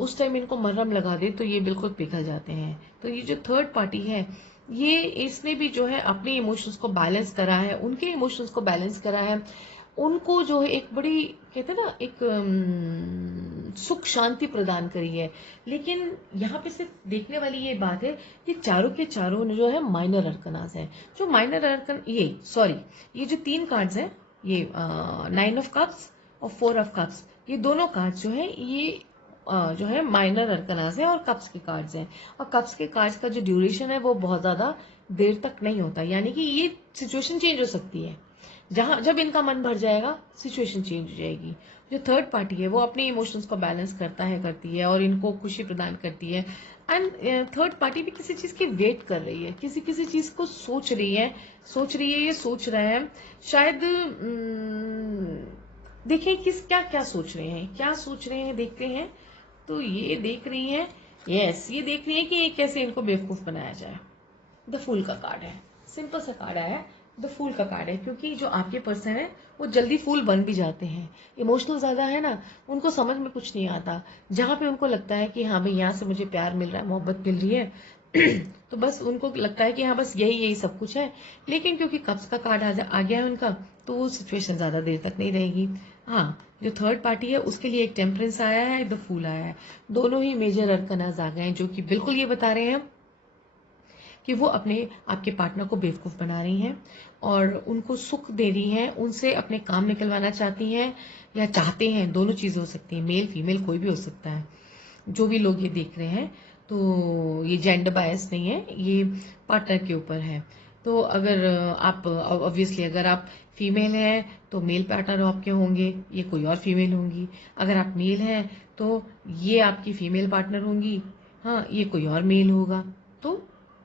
उस टाइम इनको मरहम लगा दे तो ये बिल्कुल पिघल जाते हैं। तो ये जो थर्ड पार्टी है, ये इसने भी जो है अपने इमोशंस को बैलेंस करा है, उनके इमोशंस को बैलेंस करा है, उनको जो है एक बड़ी, कहते हैं ना, एक सुख शांति प्रदान करी है। लेकिन यहाँ पे सिर्फ देखने वाली ये बात है, ये चारों के चारों जो है माइनर अरकनास है। जो माइनर अरकन, ये जो 3 कार्ड्स हैं, ये 9 ऑफ कप्स और 4 ऑफ कप्स, ये दोनों कार्ड्स जो है ये जो है माइनर अरकनास है और कप्स के कार्ड्स हैं। और कप्स के कार्ड्स का जो ड्यूरेशन है वो बहुत ज्यादा देर तक नहीं होता, यानी कि ये सिचुएशन चेंज हो सकती है। जब इनका मन भर जाएगा सिचुएशन चेंज हो जाएगी। जो थर्ड पार्टी है वो अपने इमोशंस को बैलेंस करती है और इनको खुशी प्रदान करती है। एंड थर्ड पार्टी भी किसी चीज की वेट कर रही है, किसी किसी चीज को सोच रही है ये सोच रहा है शायद। देखिए क्या क्या सोच रहे हैं देखते हैं। तो ये देख रही है, ये देख रही है कि कैसे इनको बेवकूफ बनाया जाए। द फूल का कार्ड है, सिंपल सा कार्ड आया है, द फूल का कार्ड है। क्योंकि जो आपके पर्सन है वो जल्दी फूल बन भी जाते हैं, इमोशनल ज्यादा है ना, उनको समझ में कुछ नहीं आता। जहां पे उनको लगता है कि हाँ भाई यहाँ से मुझे प्यार मिल रहा है, मोहब्बत मिल रही है तो बस उनको लगता है कि हाँ बस यही सब कुछ है। लेकिन क्योंकि कप्स का कार्ड आ गया है उनका, तो वो सिचुएशन ज्यादा देर तक नहीं रहेगी। हाँ, जो थर्ड पार्टी है उसके लिए एक टेम्परेंस आया है, द फूल आया है। दोनों ही मेजर अरकनाज आ गए हैं, जो कि बिल्कुल ये बता रहे हैं कि वो आपके पार्टनर को बेवकूफ बना रही हैं और उनको सुख दे रही हैं, उनसे अपने काम निकलवाना चाहती हैं या चाहते हैं। दोनों चीजें हो सकती हैं, मेल फीमेल कोई भी हो सकता है। जो भी लोग ये देख रहे हैं, तो ये जेंडर बायस नहीं है, ये पार्टनर के ऊपर है। तो अगर आप ऑब्वियसली अगर आप फीमेल हैं तो मेल पार्टनर आपके होंगे, ये कोई और फीमेल होंगी। अगर आप मेल हैं तो ये आपकी फीमेल पार्टनर होंगी, हाँ ये कोई और मेल होगा। तो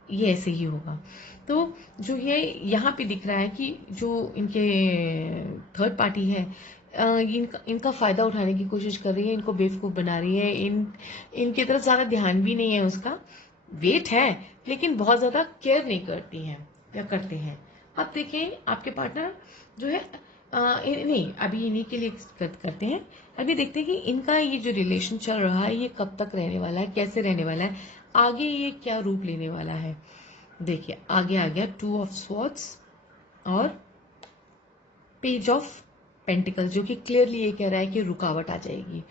ये ऐसे ही होगा। तो जो ये यहाँ पे दिख रहा है कि जो इनके थर्ड पार्टी है, इनका फायदा उठाने की कोशिश कर रही है, इनको बेवकूफ बना रही है। इनकी तरफ ज्यादा ध्यान भी नहीं है, उसका वेट है लेकिन बहुत ज्यादा केयर नहीं करती हैं या करते हैं। अब देखिए आपके पार्टनर जो है नहीं, अभी इन्हीं के लिए करते हैं। अभी देखते हैं कि इनका ये जो रिलेशन चल रहा है ये कब तक रहने वाला है, कैसे रहने वाला है, आगे ये क्या रूप लेने वाला है। देखिए आगे आ गया 2 ऑफ स्वॉर्ड्स और पेज ऑफ पेंटिकल, जो कि क्लियरली ये कह रहा है कि रुकावट आ जाएगी।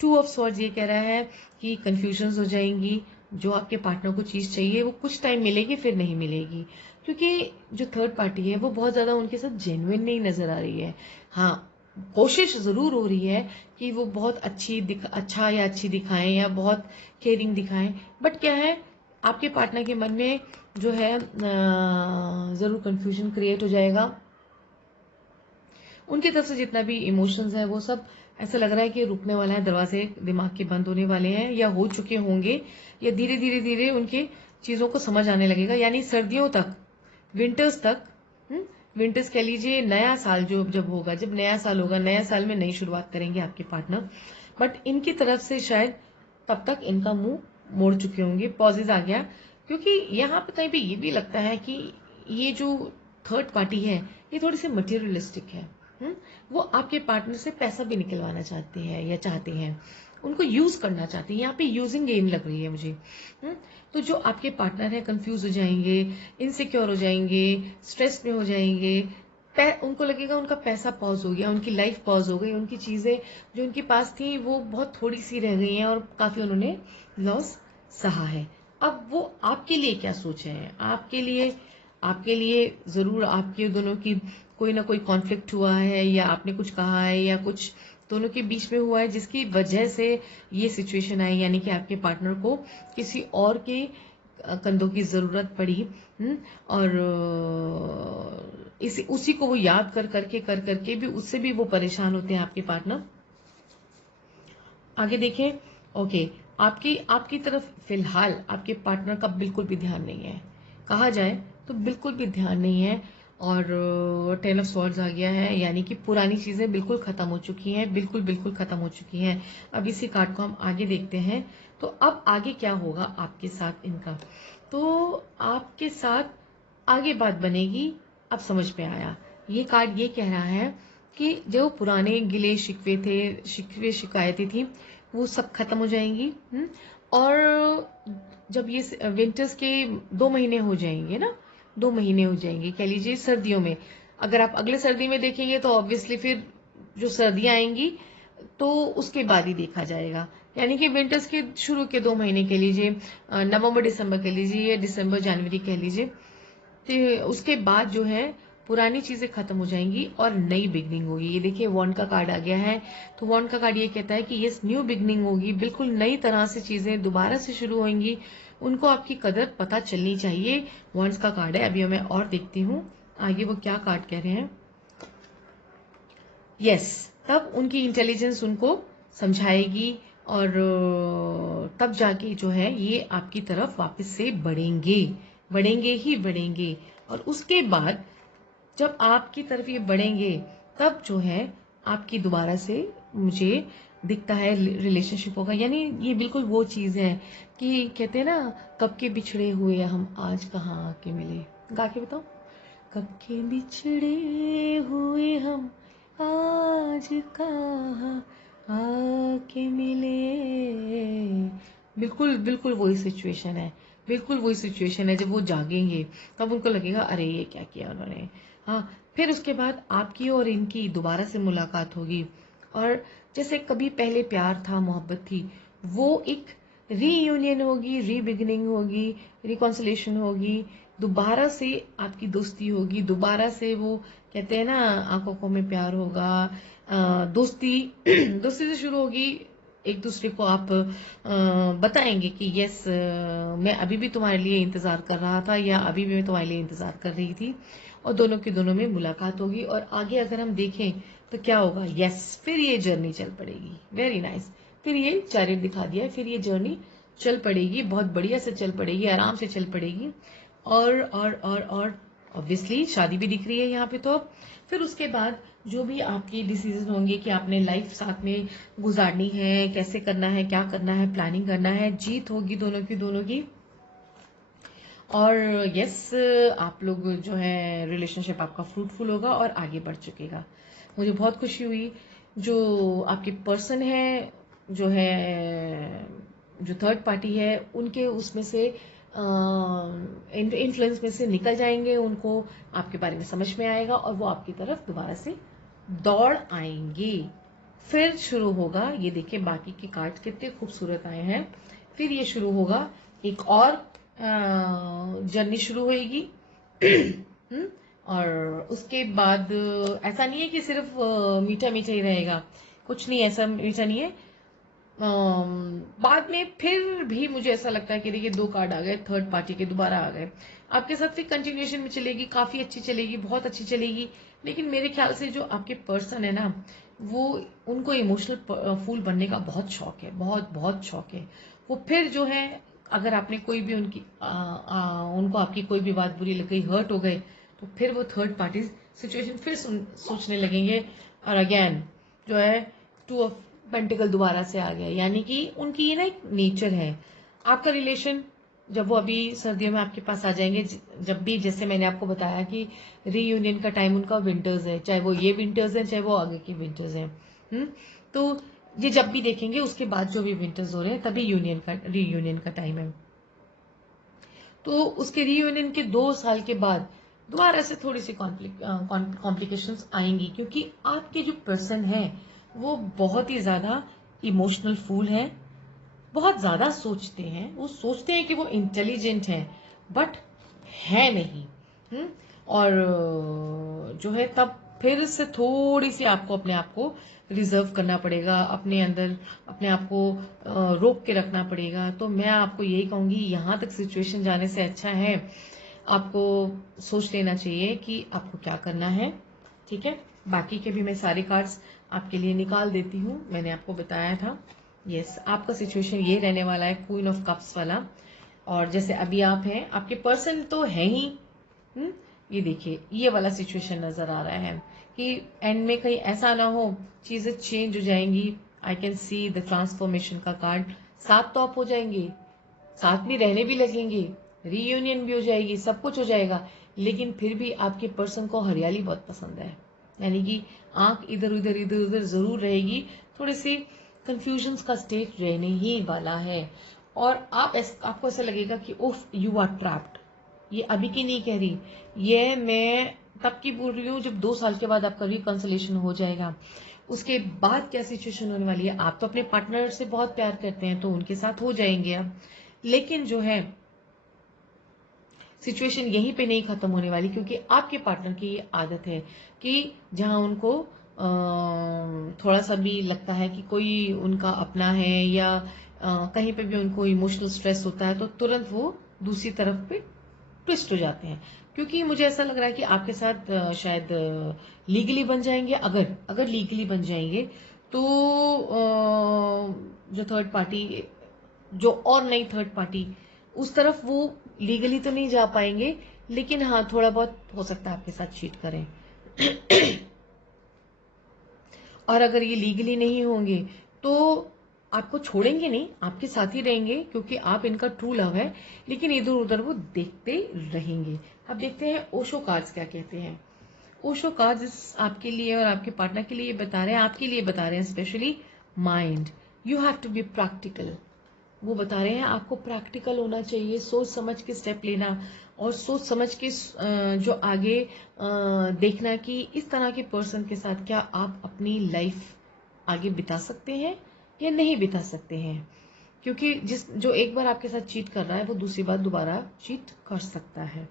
2 ऑफ स्वॉर्ड्स ये कह रहा है कि कंफ्यूजन हो जाएंगी, जो आपके पार्टनर को चीज चाहिए वो कुछ टाइम मिलेगी फिर नहीं मिलेगी। क्योंकि जो थर्ड पार्टी है वो बहुत ज्यादा उनके साथ जेन्युइन नहीं नजर आ रही है। हाँ, कोशिश जरूर हो रही है कि वो बहुत अच्छा या अच्छी दिखाएं या बहुत केयरिंग दिखाएं, बट क्या है आपके पार्टनर के मन में जो है जरूर कंफ्यूजन क्रिएट हो जाएगा। उनकी तरफ से जितना भी इमोशंस है वो सब ऐसा लग रहा है कि रुकने वाला है, दरवाजे दिमाग के बंद होने वाले हैं या हो चुके होंगे, या धीरे धीरे धीरे उनके चीजों को समझ आने लगेगा। यानी सर्दियों तक, विंटर्स तक, विंटर्स कह लीजिए, नया साल जब होगा, जब नया साल होगा, नया साल में नई शुरुआत करेंगे आपके पार्टनर। बट इनकी तरफ से शायद तब तक इनका मुंह मोड़ चुके होंगे। पॉजेज आ गया, क्योंकि यहाँ पे कहीं पे ये भी लगता है कि ये जो थर्ड पार्टी है ये थोड़ी सी मटेरियलिस्टिक है। वो आपके पार्टनर से पैसा भी निकलवाना चाहते हैं या चाहते हैं, उनको यूज करना चाहते हैं। यहाँ पे यूजिंग गेम लग रही है मुझे। तो जो आपके पार्टनर है कंफ्यूज हो जाएंगे, इनसिक्योर हो जाएंगे, स्ट्रेस में हो जाएंगे, उनको लगेगा उनका पैसा पॉज हो गया, उनकी लाइफ पॉज हो गई, उनकी चीजें जो उनके पास थी वो बहुत थोड़ी सी रह गई हैं और काफी उन्होंने लॉस सहा है। अब वो आपके लिए क्या सोचे हैं? आपके लिए जरूर आपके दोनों की कोई ना कोई कॉन्फ्लिक्ट हुआ है, या आपने कुछ कहा है, या कुछ दोनों के बीच में हुआ है जिसकी वजह से ये सिचुएशन आई, यानी कि आपके पार्टनर को किसी और के कंधों की जरूरत पड़ी। और इसी उसी को वो याद कर करके भी उससे भी वो परेशान होते हैं आपके पार्टनर। आगे देखें। ओके, आपकी आपकी तरफ फिलहाल आपके पार्टनर का बिल्कुल भी ध्यान नहीं है, कहा जाए तो बिल्कुल भी ध्यान नहीं है। और 10 ऑफ स्वॉर्ड्स आ गया है, यानी कि पुरानी चीजें बिल्कुल खत्म हो चुकी हैं, बिल्कुल बिल्कुल खत्म हो चुकी हैं। अब इसी कार्ड को हम आगे देखते हैं। तो अब आगे क्या होगा आपके साथ इनका? तो आपके साथ आगे बात बनेगी। अब समझ में आया। ये कार्ड ये कह रहा है कि जो पुराने गिले शिकवे थे, शिकवे शिकायतें थी, वो सब खत्म हो जाएंगी। और जब ये विंटर्स के 2 महीने हो जाएंगे ना, 2 महीने हो जाएंगे, कह लीजिए सर्दियों में, अगर आप अगले सर्दी में देखेंगे तो ऑब्वियसली फिर जो सर्दियां आएंगी तो उसके बाद ही देखा जाएगा। यानी कि विंटर्स के शुरू के 2 महीने कह लीजिए, नवंबर दिसंबर कह लीजिए, या दिसंबर जनवरी कह लीजिए, तो उसके बाद जो है पुरानी चीजें खत्म हो जाएंगी और नई बिगनिंग होगी। ये देखिए वॉन्ड का कार्ड आ गया है। तो वॉन्ड का कार्ड ये कहता है कि यस, न्यू बिगनिंग होगी, बिल्कुल नई तरह से चीजें दोबारा से शुरू होंगी। उनको आपकी कदर पता चलनी चाहिए। वॉन्ड्स का कार्ड है। अभी मैं और देखती हूँ आगे वो क्या कार्ड कह रहे हैं। यस, तब उनकी इंटेलिजेंस उनको समझाएगी और तब जाके जो है ये आपकी तरफ वापस से बढ़ेंगे, बढ़ेंगे ही बढ़ेंगे। और उसके बाद जब आपकी तरफ ये बढ़ेंगे तब जो है आपकी दोबारा से मुझे दिखता है रिलेशनशिप होगा। यानी ये बिल्कुल वो चीज है कि कहते हैं ना, कब के बिछड़े हुए हम आज कहाँ आके मिले। गा के बताओ। कब के बिछड़े हुए हम आज कहाँ आके मिले। बिल्कुल बिल्कुल वही सिचुएशन है, बिल्कुल वही सिचुएशन है। जब वो जागेंगे तब उनको लगेगा अरे ये क्या किया उन्होंने। हाँ, फिर उसके बाद आपकी और इनकी दोबारा से मुलाकात होगी और जैसे कभी पहले प्यार था, मोहब्बत थी, वो एक रीयूनियन होगी, रीबिगिनिंग होगी, रिकॉन्सिलेशन होगी, दोबारा से आपकी दोस्ती होगी, दोबारा से वो कहते हैं ना आंखों में प्यार होगा। दोस्ती दोस्ती से शुरू होगी। एक दूसरे को आप बताएंगे कि यस, मैं अभी भी तुम्हारे लिए इंतजार कर रहा था, या अभी भी मैं तुम्हारे लिए इंतजार कर रही थी। और दोनों की दोनों में मुलाकात होगी। और आगे अगर हम देखें तो क्या होगा, यस, फिर ये जर्नी चल पड़ेगी। Very nice. फिर ये चैरियट दिखा दिया है, फिर ये जर्नी चल पड़ेगी, बहुत बढ़िया से चल पड़ेगी, आराम से चल पड़ेगी। और ऑब्वियसली शादी भी दिख रही है यहाँ पे। तो अब फिर उसके बाद जो भी आपके डिसीजन होंगे कि आपने लाइफ साथ में गुजारनी है, कैसे करना है, क्या करना है, प्लानिंग करना है, जीत होगी दोनों की। और यस, आप लोग जो है रिलेशनशिप आपका फ्रूटफुल होगा और आगे बढ़ चुकेगा। मुझे बहुत खुशी हुई। जो आपके पर्सन है, जो है जो थर्ड पार्टी है, उनके उसमें से इन्फ्लुएंस में से निकल जाएंगे, उनको आपके बारे में समझ में आएगा और वो आपकी तरफ दोबारा से दौड़ आएंगे। फिर शुरू होगा, ये देखिए बाकी के कार्ड कितने खूबसूरत आए हैं। फिर ये शुरू होगा, एक और जर्नी शुरू होएगी। और उसके बाद ऐसा नहीं है कि सिर्फ मीठा मीठा ही रहेगा, कुछ नहीं, ऐसा मीठा नहीं है। बाद में फिर भी मुझे ऐसा लगता है कि देखिए 2 कार्ड आ गए थर्ड पार्टी के, दोबारा आ गए आपके साथ। फिर कंटिन्यूएशन में चलेगी, काफी अच्छी चलेगी, बहुत अच्छी चलेगी। लेकिन मेरे ख्याल से जो आपके पर्सन है ना, वो उनको इमोशनल फूल बनने का बहुत शौक है, बहुत बहुत शौक है। वो फिर जो है, अगर आपने कोई भी उनको आपकी कोई भी बात बुरी लग गई, हर्ट हो गए, तो फिर वो थर्ड पार्टी सिचुएशन फिर सोचने लगेंगे। और अगेन जो है 2 ऑफ पेंटिकल दोबारा से आ गया। यानी कि उनकी ये ना एक नेचर है। आपका रिलेशन जब वो अभी सर्दियों में आपके पास आ जाएंगे, जब भी, जैसे मैंने आपको बताया कि रीयूनियन का टाइम उनका विंटर्स है, चाहे वो ये विंटर्स है, चाहे वो आगे के विंटर्स हैं। तो ये जब भी देखेंगे उसके बाद जो भी विंटर्स हो रहे हैं तभी रीयूनियन का टाइम है। तो उसके रीयूनियन के 2 साल के बाद दोबारा से थोड़ी सी कॉम्प्लिकेशंस आएंगी, क्योंकि आपके जो पर्सन है वो बहुत ही ज्यादा इमोशनल फूल है, बहुत ज्यादा सोचते हैं। वो सोचते हैं कि वो इंटेलिजेंट हैं, बट है नहीं। और जो है तब फिर से थोड़ी सी आपको अपने आप को रिजर्व करना पड़ेगा, अपने अंदर अपने आप को रोक के रखना पड़ेगा। तो मैं आपको यही कहूंगी, यहां तक सिचुएशन जाने से अच्छा है आपको सोच लेना चाहिए कि आपको क्या करना है। ठीक है, बाकी के भी मैं सारे कार्ड्स आपके लिए निकाल देती हूँ। मैंने आपको बताया था, यस आपका सिचुएशन ये रहने वाला है, क्वीन ऑफ कप्स वाला। और जैसे अभी आप हैं, आपके पर्सन तो है ही। ये देखिए, ये वाला सिचुएशन नजर आ रहा है कि एंड में कहीं ऐसा ना हो चीजें चेंज हो जाएंगी। I can see the transformation का कार्ड। साथ तो आप हो जाएंगे, साथ में रहने भी लगेंगे, रीयूनियन भी हो जाएगी, सब कुछ हो जाएगा, लेकिन फिर भी आपके पर्सन को हरियाली बहुत पसंद है। यानी कि आंख इधर उधर जरूर रहेगी, थोड़ी सी कंफ्यूजन का स्टेट रहने ही वाला है। और आपको ऐसा लगेगा कि उफ यू आर ट्रैप्ड। ये अभी की नहीं कह रही, ये मैं तब की बोल रही हूँ जब 2 साल के बाद आपका रिकंसलेशन हो जाएगा। उसके बाद क्या सिचुएशन होने वाली है, आप तो अपने पार्टनर से बहुत प्यार करते हैं तो उनके साथ हो जाएंगे अब, लेकिन जो है सिचुएशन यहीं पे नहीं खत्म होने वाली, क्योंकि आपके पार्टनर की ये आदत है कि जहां उनको थोड़ा सा भी लगता है कि कोई उनका अपना है या कहीं पे भी उनको इमोशनल स्ट्रेस होता है, तो तुरंत वो दूसरी तरफ पे ट्विस्ट हो जाते हैं। क्योंकि मुझे ऐसा लग रहा है कि आपके साथ शायद लीगली बन जाएंगे। अगर लीगली बन जाएंगे तो जो थर्ड पार्टी, जो और नई थर्ड पार्टी, उस तरफ वो लीगली तो नहीं जा पाएंगे, लेकिन हाँ थोड़ा बहुत हो सकता है आपके साथ चीट करें। और अगर ये लीगली नहीं होंगे तो आपको छोड़ेंगे नहीं, आपके साथ ही रहेंगे, क्योंकि आप इनका ट्रू लव है, लेकिन इधर उधर वो देखते रहेंगे। अब देखते हैं ओशो कार्ड्स क्या कहते हैं। ओशो कार्ड्स आपके लिए और आपके पार्टनर के लिए बता रहे हैं, आपके लिए बता रहे हैं specially mind, you have to be practical. वो बता रहे हैं आपको प्रैक्टिकल होना चाहिए, सोच समझ के स्टेप लेना और सोच समझ के जो आगे देखना कि इस तरह के पर्सन के साथ क्या आप अपनी लाइफ आगे बिता सकते हैं या नहीं बिता सकते हैं। क्योंकि जो एक बार आपके साथ चीट कर रहा है वो दूसरी बार दोबारा चीट कर सकता है।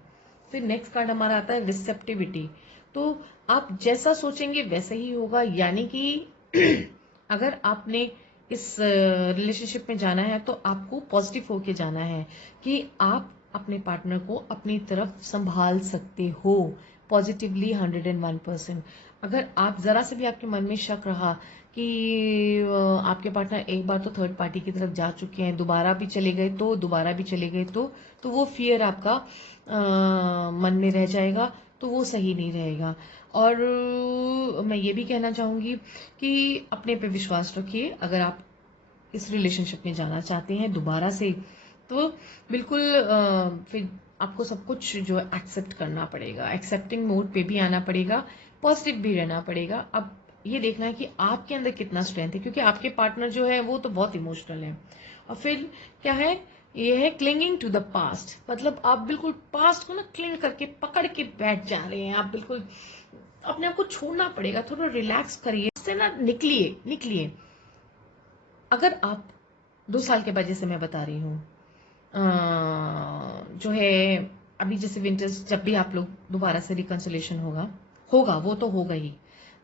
फिर नेक्स्ट कार्ड हमारा आता है रिसेप्टिविटी। तो आप जैसा सोचेंगे वैसा ही होगा, यानी कि अगर आपने इस रिलेशनशिप में जाना है तो आपको पॉजिटिव होके जाना है कि आप अपने पार्टनर को अपनी तरफ संभाल सकते हो पॉजिटिवली 101%। अगर आप जरा से भी आपके मन में शक रहा कि आपके पार्टनर एक बार तो थर्ड पार्टी की तरफ जा चुके हैं, दोबारा भी चले गए तो वो फियर आपका मन में रह जाएगा, तो वो सही नहीं रहेगा। और मैं ये भी कहना चाहूंगी कि अपने पे विश्वास रखिए। अगर आप इस रिलेशनशिप में जाना चाहते हैं दोबारा से, तो बिल्कुल फिर आपको सब कुछ जो है एक्सेप्ट करना पड़ेगा, एक्सेप्टिंग मोड पे भी आना पड़ेगा, पॉजिटिव भी रहना पड़ेगा। अब ये देखना है कि आपके अंदर कितना स्ट्रेंथ है, क्योंकि आपके पार्टनर जो है वो तो बहुत इमोशनल है। और फिर क्या है, ये है क्लिंगिंग टू द पास्ट। मतलब आप बिल्कुल पास्ट को ना क्लिंग करके पकड़ के बैठ जा रहे हैं, आप बिल्कुल अपने आप को छोड़ना पड़ेगा, थोड़ा रिलैक्स करिए, इससे ना निकलिए। अगर आप 2 साल के बाद, जैसे मैं बता रही हूँ जो है अभी जैसे विंटर्स, जब भी आप लोग दोबारा से रिकंसिलेशन होगा वो तो होगा ही,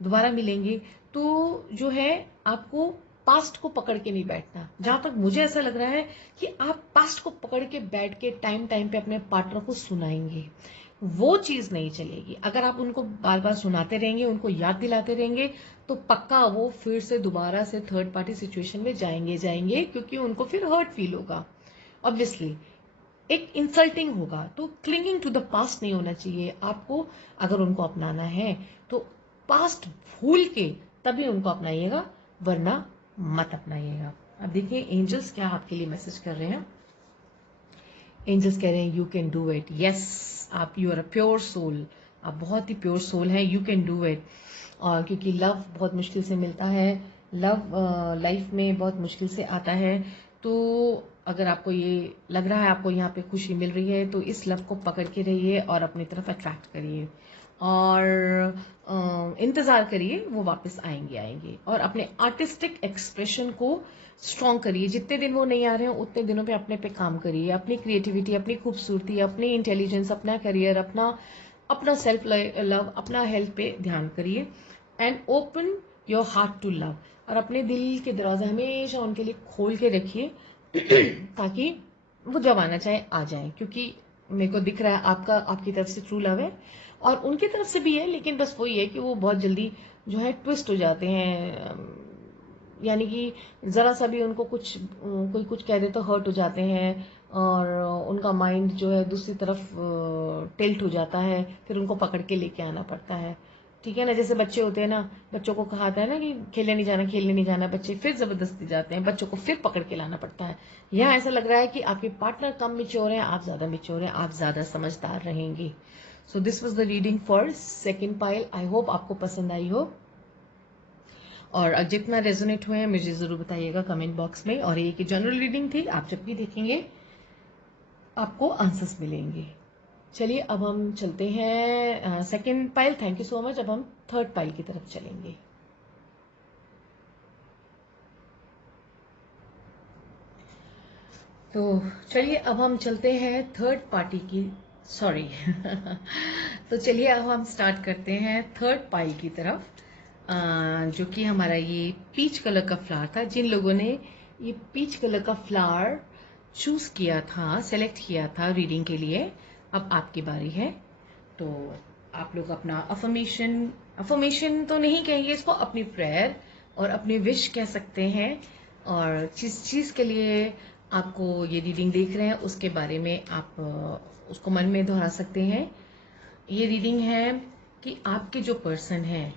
दोबारा मिलेंगे, तो जो है आपको पास्ट को पकड़ के नहीं बैठना। जहां तक मुझे ऐसा लग रहा है कि आप पास्ट को पकड़ के बैठ के टाइम पे अपने पार्टनर को सुनाएंगे, वो चीज नहीं चलेगी। अगर आप उनको बार बार सुनाते रहेंगे, उनको याद दिलाते रहेंगे, तो पक्का वो फिर से दोबारा से थर्ड पार्टी सिचुएशन में जाएंगे, क्योंकि उनको फिर हर्ट फील होगा, ऑब्वियसली एक इंसल्टिंग होगा। तो क्लिंगिंग टू द पास्ट नहीं होना चाहिए आपको। अगर उनको अपनाना है तो पास्ट भूल के तभी उनको अपनाइएगा, वरना मत अपनाइएगा। अब देखिए एंजल्स क्या आपके लिए मैसेज कर रहे हैं। एंजल्स कह रहे हैं you can do it. Yes, आप you are a pure soul, आप बहुत ही प्योर सोल है, यू कैन डू इट। और क्योंकि लव बहुत मुश्किल से मिलता है, लव लाइफ में बहुत मुश्किल से आता है, तो अगर आपको ये लग रहा है आपको यहाँ पे खुशी मिल रही है तो इस लव को पकड़ के रहिए और अपनी तरफ अट्रैक्ट करिए और इंतजार करिए, वो वापस आएंगे और अपने आर्टिस्टिक एक्सप्रेशन को स्ट्रॉन्ग करिए। जितने दिन वो नहीं आ रहे हो उतने दिनों पे अपने पे काम करिए, अपनी क्रिएटिविटी, अपनी खूबसूरती, अपनी इंटेलिजेंस, अपना करियर, अपना अपना सेल्फ लव, अपना हेल्थ पे ध्यान करिए and open your heart to love. और अपने दिल के दरवाजे हमेशा उनके लिए खोल के रखिए ताकि वो जब आना चाहे आ जाए, क्योंकि मेरे को दिख रहा है आपकी तरफ से ट्रू लव है और उनकी तरफ से भी है, लेकिन बस वही है कि वो बहुत जल्दी जो है ट्विस्ट हो जाते हैं, यानी कि जरा सा भी उनको कोई कुछ कह दे तो हर्ट हो जाते हैं और उनका माइंड जो है दूसरी तरफ टिल्ट हो जाता है, फिर उनको पकड़ के लेके आना पड़ता है। ठीक है ना, जैसे बच्चे होते हैं ना, बच्चों को कहा था ना कि खेलने नहीं जाना, बच्चे फिर जबरदस्ती जाते हैं, बच्चों को फिर पकड़ के लाना पड़ता है। यहाँ ऐसा लग रहा है कि आपके पार्टनर कम मिच्योर हैं, आप ज्यादा मिच्योर हैं, आप ज्यादा समझदार रहेंगे। So this was the reading for second pile. I hope आपको पसंद आई हो और जितना रेजोनेट हुए हैं मुझे जरूर बताइएगा कमेंट बॉक्स में। और ये की जनरल रीडिंग थी, आप जब भी देखेंगे आपको आंसर्स मिलेंगे। चलिए अब हम चलते हैं second pile. Thank you so much. अब हम थर्ड पाइल की तरफ चलेंगे। तो चलिए अब हम चलते हैं थर्ड पार्टी की, सॉरी तो चलिए अब हम स्टार्ट करते हैं थर्ड पाइल की तरफ, जो कि हमारा ये पीच कलर का फ्लावर था। जिन लोगों ने ये पीच कलर का फ्लावर चूज किया था, सेलेक्ट किया था रीडिंग के लिए, अब आपकी बारी है। तो आप लोग अपना अफर्मेशन तो नहीं कहेंगे इसको, अपनी प्रेयर और अपनी विश कह सकते हैं, और जिस चीज के लिए आपको ये रीडिंग देख रहे हैं उसके बारे में आप उसको मन में दोहरा सकते हैं। ये रीडिंग है कि आपके जो पर्सन है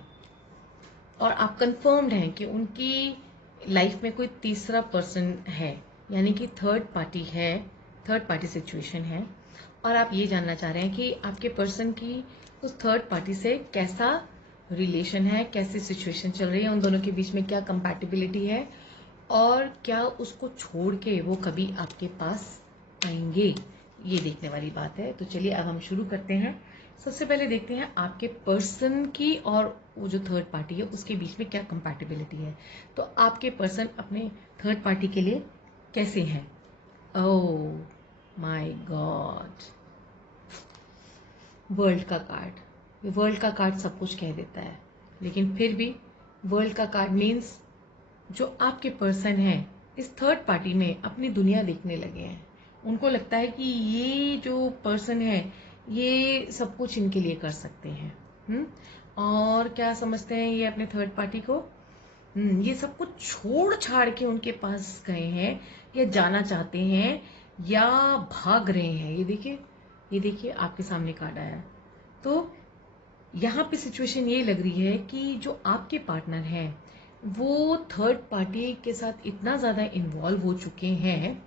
और आप कंफर्म्ड हैं कि उनकी लाइफ में कोई तीसरा पर्सन है, यानी कि थर्ड पार्टी है, थर्ड पार्टी सिचुएशन है, और आप ये जानना चाह रहे हैं कि आपके पर्सन की उस थर्ड पार्टी से कैसा रिलेशन है, कैसी सिचुएशन चल रही है, उन दोनों के बीच में क्या कंपैटिबिलिटी है और क्या उसको छोड़ के वो कभी आपके पास आएंगे, ये देखने वाली बात है। तो चलिए अब हम शुरू करते हैं। सबसे पहले देखते हैं आपके पर्सन की और वो जो थर्ड पार्टी है उसके बीच में क्या कंपैटिबिलिटी है। तो आपके पर्सन अपने थर्ड पार्टी के लिए कैसे हैं? ओह माय गॉड, वर्ल्ड का कार्ड। वर्ल्ड का कार्ड सब कुछ कह देता है, लेकिन फिर भी वर्ल्ड का कार्ड मीन्स जो आपके पर्सन है इस थर्ड पार्टी में अपनी दुनिया देखने लगे हैं। उनको लगता है कि ये जो पर्सन है ये सब कुछ इनके लिए कर सकते हैं। और क्या समझते हैं ये अपने थर्ड पार्टी को? ये सब कुछ छोड़ छाड़ के उनके पास गए हैं या जाना चाहते हैं या भाग रहे हैं। ये देखिए आपके सामने कार्ड आया। तो यहाँ पे सिचुएशन ये लग रही है कि जो आपके पार्टनर हैं वो थर्ड पार्टी के साथ इतना ज्यादा इन्वॉल्व हो चुके हैं,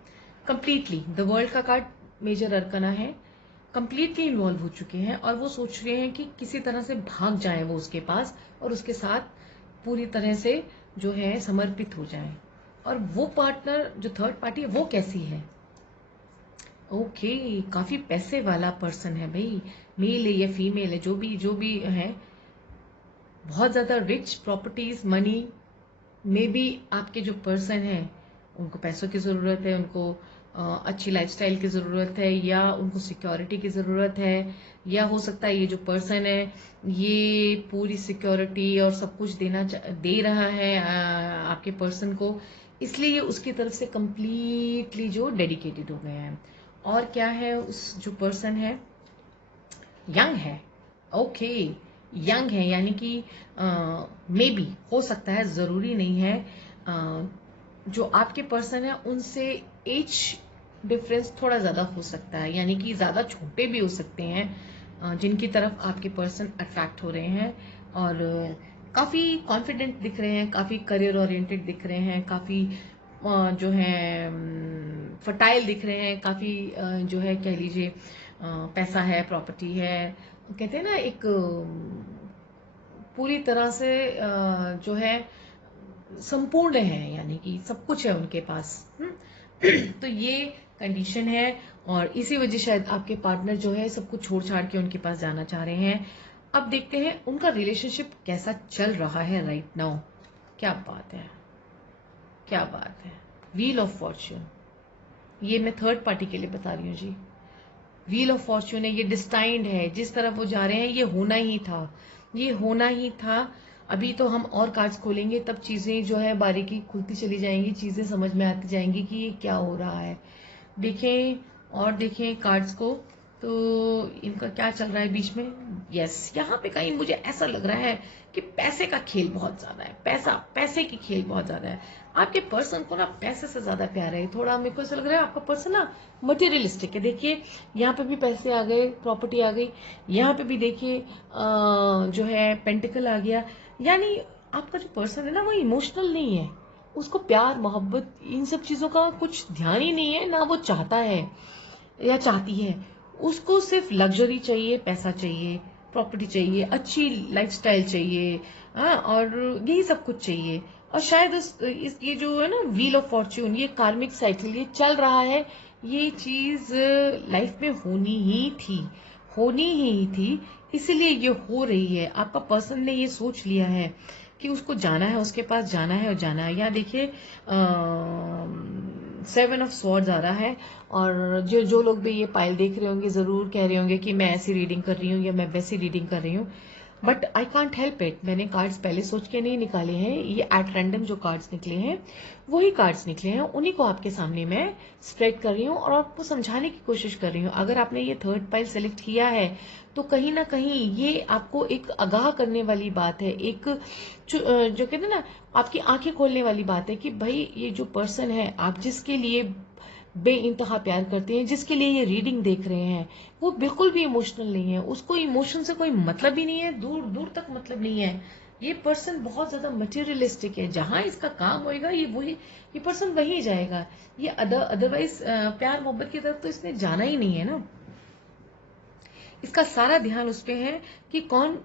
कंप्लीटली, द वर्ल्ड का कार्ड मेजर अरकाना है, कंप्लीटली इन्वॉल्व हो चुके हैं और वो सोच रहे हैं कि किसी तरह से भाग जाए वो उसके पास और उसके साथ पूरी तरह से जो है समर्पित हो जाए। और वो पार्टनर जो थर्ड पार्टी है वो कैसी है? ओके, काफी पैसे वाला पर्सन है भाई, मेल है या फीमेल है, जो भी है, बहुत ज्यादा रिच, प्रॉपर्टीज, मनी में भी आपके जो पर्सन है उनको पैसों की जरूरत है, उनको अच्छी लाइफस्टाइल की जरूरत है, या उनको सिक्योरिटी की जरूरत है, या हो सकता है ये जो पर्सन है ये पूरी सिक्योरिटी और सब कुछ दे रहा है आपके पर्सन को, इसलिए ये उसकी तरफ से कंप्लीटली जो डेडिकेटेड हो गए हैं। और क्या है, उस जो पर्सन है यंग है। ओके, यंग है, यानी कि मे बी, हो सकता है, जरूरी नहीं है, जो आपके पर्सन है उनसे एज डिफरेंस थोड़ा ज्यादा हो सकता है, यानी कि ज्यादा छोटे भी हो सकते हैं जिनकी तरफ आपके पर्सन अट्रैक्ट हो रहे हैं, और काफी कॉन्फिडेंट दिख रहे हैं, काफी करियर ओरिएंटेड दिख रहे हैं, काफी जो है फर्टाइल दिख रहे हैं, काफी जो है कह लीजिए पैसा है, प्रॉपर्टी है, कहते हैं ना एक पूरी तरह से जो है संपूर्ण है, यानी कि सब कुछ है उनके पास। तो ये कंडीशन है और इसी वजह शायद आपके पार्टनर जो है सब कुछ छोड़ छाड़ के उनके पास जाना चाह रहे हैं। अब देखते हैं उनका रिलेशनशिप कैसा चल रहा है राइट नाउ। क्या बात है, क्या बात है। व्हील ऑफ फॉर्च्यून, ये मैं थर्ड पार्टी के लिए बता रही हूँ जी। व्हील ऑफ फॉर्च्यून है, ये डिस्टाइंड है, जिस तरफ वो जा रहे हैं ये होना ही था, ये होना ही था। अभी तो हम और कार्ड्स खोलेंगे तब चीजें जो है बारीकी खुलती चली जाएंगी, चीजें समझ में आती जाएंगी कि ये क्या हो रहा है। देखें और देखें कार्ड्स को, तो इनका क्या चल रहा है बीच में। यस, यहाँ पे कहीं मुझे ऐसा लग रहा है कि पैसे का खेल बहुत ज्यादा है, पैसे की खेल बहुत ज्यादा है। आपके पर्सन को ना पैसे से ज्यादा प्यार है थोड़ा, मेरे को ऐसा लग रहा है आपका पर्सन ना मटेरियलिस्टिक है। देखिए यहाँ पे भी पैसे आ गए, प्रॉपर्टी आ गई, यहाँ पे भी देखिए जो है पेंटिकल आ गया। यानी आपका जो पर्सन है ना वो इमोशनल नहीं है, उसको प्यार मोहब्बत इन सब चीजों का कुछ ध्यान ही नहीं है, ना वो चाहता है या चाहती है। उसको सिर्फ लग्जरी चाहिए, पैसा चाहिए, प्रॉपर्टी चाहिए, अच्छी लाइफस्टाइल चाहिए, और यही सब कुछ चाहिए। और शायद ये जो है ना व्हील ऑफ फॉर्च्यून, ये कार्मिक साइकिल ये चल रहा है, ये चीज लाइफ में होनी ही थी, होनी ही थी, इसीलिए ये हो रही है। आपका पर्सन ने ये सोच लिया है कि उसको जाना है, उसके पास जाना है और जाना है। यहाँ देखिए 7 ऑफ स्वॉर्ड्स आ रहा है, और जो लोग भी ये पाइल देख रहे होंगे जरूर कह रहे होंगे कि मैं ऐसी रीडिंग कर रही हूँ या मैं वैसी रीडिंग कर रही हूँ, but I can't help it. मैंने कार्ड्स पहले सोच के नहीं निकाले हैं, ये एट रैंडम जो कार्ड्स निकले हैं वही कार्ड्स निकले हैं, उन्हीं को आपके सामने मैं स्प्रेड कर रही हूँ और आपको समझाने की कोशिश कर रही हूँ। अगर आपने ये थर्ड पाइल सेलेक्ट किया है तो कहीं ना कहीं ये आपको एक आगाह करने वाली बात है, एक जो कहते हैं ना आपकी आंखें खोलने वाली बात है कि भाई ये जो पर्सन है आप जिसके लिए बेइंतहा प्यार करते हैं, जिसके लिए ये रीडिंग देख रहे हैं, वो बिल्कुल भी इमोशनल नहीं है, उसको इमोशन से कोई मतलब ही नहीं है, दूर दूर तक मतलब नहीं है। ये पर्सन बहुत ज्यादा मटेरियलिस्टिक है, जहां इसका काम होएगा ये पर्सन वहीं जाएगा। ये अदरवाइज प्यार मोहब्बत की तरफ तो इसने जाना ही नहीं है ना। इसका सारा ध्यान उस पे है कि कौन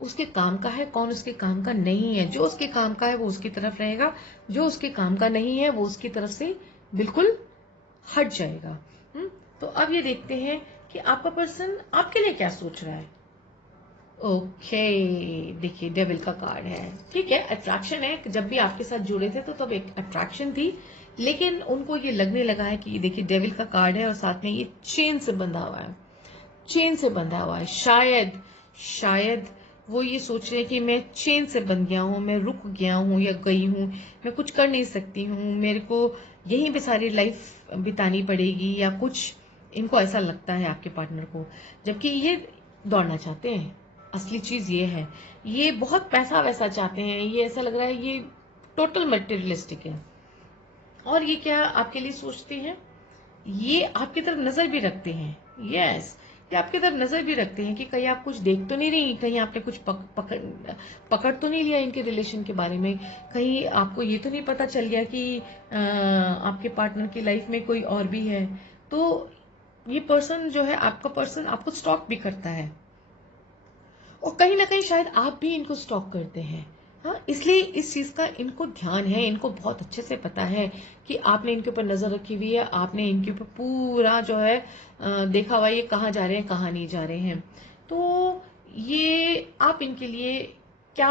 उसके काम का है, कौन उसके काम का नहीं है। जो उसके काम का है वो उसकी तरफ रहेगा, जो उसके काम का नहीं है वो उसकी तरफ से बिल्कुल हट जाएगा। तो अब ये देखते हैं कि आपका पर्सन आपके लिए क्या सोच रहा है। ओके, देखिए डेविल का कार्ड है, ठीक है, अट्रैक्शन है। जब भी आपके साथ जुड़े थे तो तब एक अट्रैक्शन थी, लेकिन उनको ये लगने लगा है कि देखिए डेविल का कार्ड है और साथ में ये चेन से बंधा हुआ है, चेन से बंधा हुआ है। शायद वो ये सोच रहे हैं कि मैं चेन से बंध गया हूं, मैं रुक गया हूं या गई हूं, मैं कुछ कर नहीं सकती हूं, मेरे को यहीं पे सारी लाइफ बितानी पड़ेगी या कुछ। इनको ऐसा लगता है आपके पार्टनर को, जबकि ये दौड़ना चाहते हैं। असली चीज ये है, ये बहुत पैसा वैसा चाहते हैं, ये ऐसा लग रहा है ये टोटल मटेरियलिस्टिक है। और ये क्या आपके लिए सोचते हैं, ये आपकी तरफ नजर भी रखते हैं। यस, ये आपकी तरफ नजर भी रखते हैं कि कहीं आप कुछ देख तो नहीं रही, कहीं आपने कुछ पकड़ तो नहीं लिया इनके रिलेशन के बारे में, कहीं आपको ये तो नहीं पता चल गया कि आपके पार्टनर की लाइफ में कोई और भी है। तो ये पर्सन जो है, आपका पर्सन आपको स्टॉक भी करता है, और कहीं ना कहीं शायद आप भी इनको स्टॉक करते हैं। हाँ, इसलिए इस चीज का इनको ध्यान है, इनको बहुत अच्छे से पता है कि आपने इनके ऊपर नजर रखी हुई है, आपने इनके ऊपर पूरा जो है देखा हुआ है, ये कहाँ जा रहे हैं कहाँ नहीं जा रहे हैं। तो ये आप इनके लिए क्या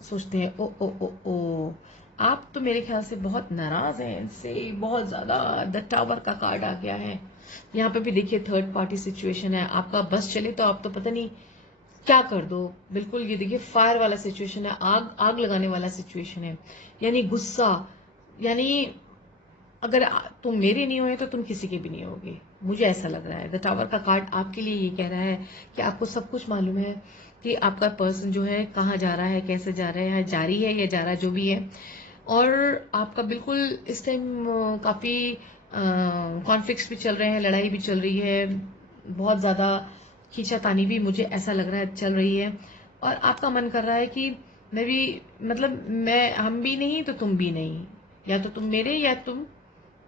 सोचते हैं। ओ ओ ओ ओ, आप तो मेरे ख्याल से बहुत नाराज हैं इनसे, बहुत ज्यादा। द टावर का कार्ड आ गया है, यहाँ पे भी देखिए थर्ड पार्टी सिचुएशन है। आपका बस चले तो आप तो पता नहीं क्या कर दो, बिल्कुल ये देखिए फायर वाला सिचुएशन है, आग आग लगाने वाला सिचुएशन है, यानी गुस्सा, यानी अगर तुम मेरे नहीं हुए तो तुम किसी के भी नहीं होगे, मुझे ऐसा लग रहा है। द टावर का कार्ड आपके लिए ये कह रहा है कि आपको सब कुछ मालूम है कि आपका पर्सन जो है कहाँ जा रहा है, कैसे जा रहा है, जारी है या जा रहा है, जो भी है। और आपका बिल्कुल इस टाइम काफी कॉन्फ्लिक्ट्स भी चल रहे हैं, लड़ाई भी चल रही है, बहुत ज्यादा खींचातानी भी मुझे ऐसा लग रहा है चल रही है। और आपका मन कर रहा है कि मैं भी, मतलब हम भी नहीं तो तुम भी नहीं, या तो तुम मेरे या तुम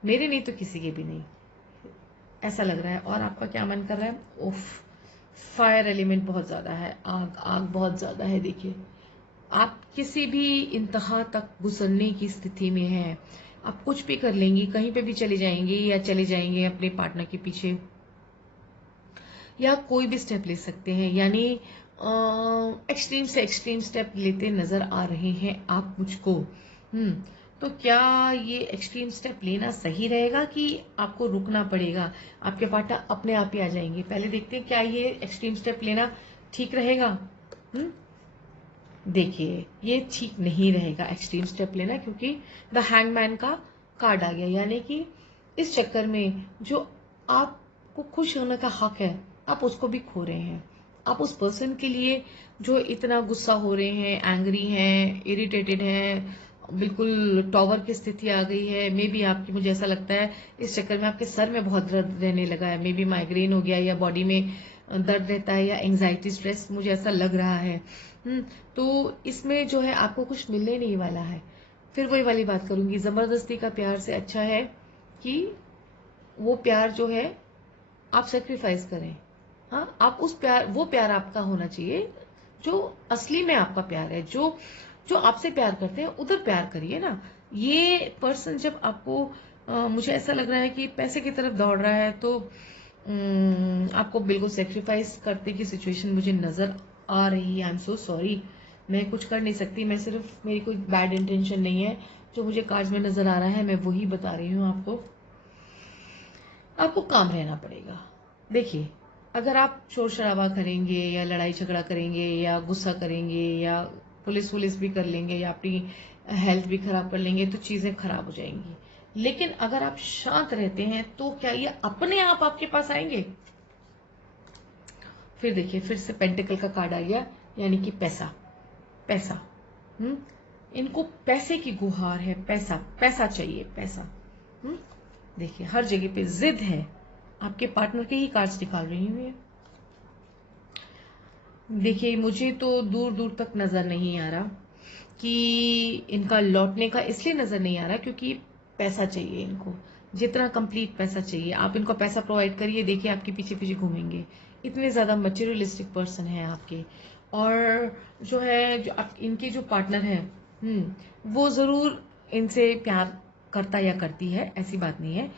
मेरे नहीं तो किसी के भी नहीं, ऐसा लग रहा है। और आपका क्या मन कर रहा है, उफ, फायर एलिमेंट बहुत ज्यादा है, आग आग बहुत ज्यादा है। देखिए आप किसी भी इंतहा तक गुजरने की स्थिति में हैं, आप कुछ भी कर लेंगी, कहीं पे भी चले जाएंगे या चले जाएंगे अपने पार्टनर के पीछे, या कोई भी स्टेप ले सकते हैं। यानी एक्सट्रीम से एक्सट्रीम स्टेप लेते नजर आ रहे हैं आप मुझको। तो क्या ये एक्सट्रीम स्टेप लेना सही रहेगा कि आपको रुकना पड़ेगा? आपके पार्टनर अपने आप ही आ जाएंगे। पहले देखते हैं क्या ये एक्सट्रीम स्टेप लेना ठीक रहेगा। देखिए, ये ठीक नहीं रहेगा एक्सट्रीम स्टेप लेना, क्योंकि द हैंगमैन का कार्ड आ गया। यानी कि इस चक्कर में जो आपको खुश होने का हक है, आप उसको भी खो रहे हैं। आप उस पर्सन के लिए जो इतना गुस्सा हो रहे हैं, एंग्री हैं, इरिटेटेड हैं, बिल्कुल टॉवर की स्थिति आ गई है। मे बी आपकी, मुझे ऐसा लगता है इस चक्कर में आपके सर में बहुत दर्द रहने लगा है। मे बी माइग्रेन हो गया, या बॉडी में दर्द रहता है, या एंजाइटी, स्ट्रेस, मुझे ऐसा लग रहा है। तो इसमें जो है आपको कुछ मिलने नहीं वाला है। फिर वही वाली बात करूंगी, जबरदस्ती का प्यार से अच्छा है कि वो प्यार जो है आप सेक्रीफाइस करें। हाँ, आप उस प्यार, वो प्यार आपका होना चाहिए जो असली में आपका प्यार है। जो जो आपसे प्यार करते हैं उधर प्यार करिए ना। ये पर्सन जब आपको मुझे ऐसा लग रहा है कि पैसे की तरफ दौड़ रहा है, तो आपको बिल्कुल सेक्रीफाइस करने की सिचुएशन मुझे नजर आ रही है। आई एम सो सॉरी, मैं कुछ कर नहीं सकती। मैं सिर्फ, मेरी कोई बैड इंटेंशन नहीं है, जो मुझे कार्ड्स में नजर आ रहा है मैं वही बता रही हूँ आपको। आपको काम रहना पड़ेगा। देखिए, अगर आप शोर शराबा करेंगे या लड़ाई झगड़ा करेंगे या गुस्सा करेंगे या पुलिस भी कर लेंगे या अपनी हेल्थ भी खराब कर लेंगे, तो चीजें खराब हो जाएंगी। लेकिन अगर आप शांत रहते हैं तो क्या ये अपने आप आपके पास आएंगे? फिर देखिए, फिर से पेंटिकल का कार्ड आ गया, यानी कि पैसा। पैसा, इनको पैसे की गुहार है। पैसा, पैसा चाहिए, पैसा। देखिए, हर जगह पे जिद है। आपके पार्टनर के ही कार्ड्स निकाल रही हूँ ये। देखिए, मुझे तो दूर दूर तक नजर नहीं आ रहा कि इनका लौटने का, इसलिए नजर नहीं आ रहा क्योंकि पैसा चाहिए इनको। जितना कंप्लीट पैसा चाहिए, आप इनको पैसा प्रोवाइड करिए, देखिए आपके पीछे पीछे घूमेंगे। इतने ज्यादा मटेरियलिस्टिक पर्सन है आपके। और जो है, जो इनके जो पार्टनर है, वो जरूर इनसे प्यार करता या करती है, ऐसी बात नहीं है।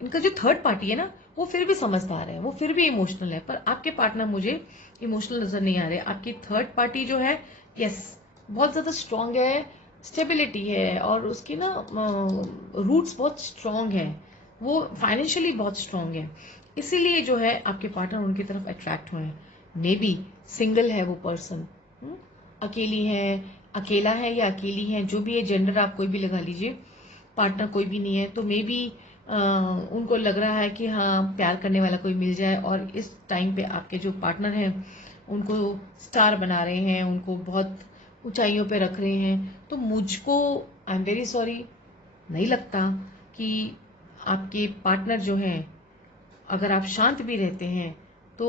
इनका जो थर्ड पार्टी है ना, वो फिर भी समझदार है, वो फिर भी इमोशनल है। पर आपके पार्टनर मुझे इमोशनल नजर नहीं आ रहे। आपकी थर्ड पार्टी जो है, यस, बहुत ज्यादा स्ट्रांग है, स्टेबिलिटी है, और उसकी ना रूट्स बहुत स्ट्रांग है। वो फाइनेंशियली बहुत स्ट्रांग है, इसीलिए जो है आपके पार्टनर उनकी तरफ अट्रैक्ट हुए हैं। मे बी सिंगल है वो पर्सन, अकेली है, अकेला है या अकेली है, जो भी है, जेंडर आप कोई भी लगा लीजिए, पार्टनर कोई भी नहीं है। तो मे बी उनको लग रहा है कि हाँ, प्यार करने वाला कोई मिल जाए, और इस टाइम पे आपके जो पार्टनर हैं उनको स्टार बना रहे हैं, उनको बहुत ऊंचाइयों पे रख रहे हैं। तो मुझको, आई एम वेरी सॉरी, नहीं लगता कि आपके पार्टनर जो हैं, अगर आप शांत भी रहते हैं तो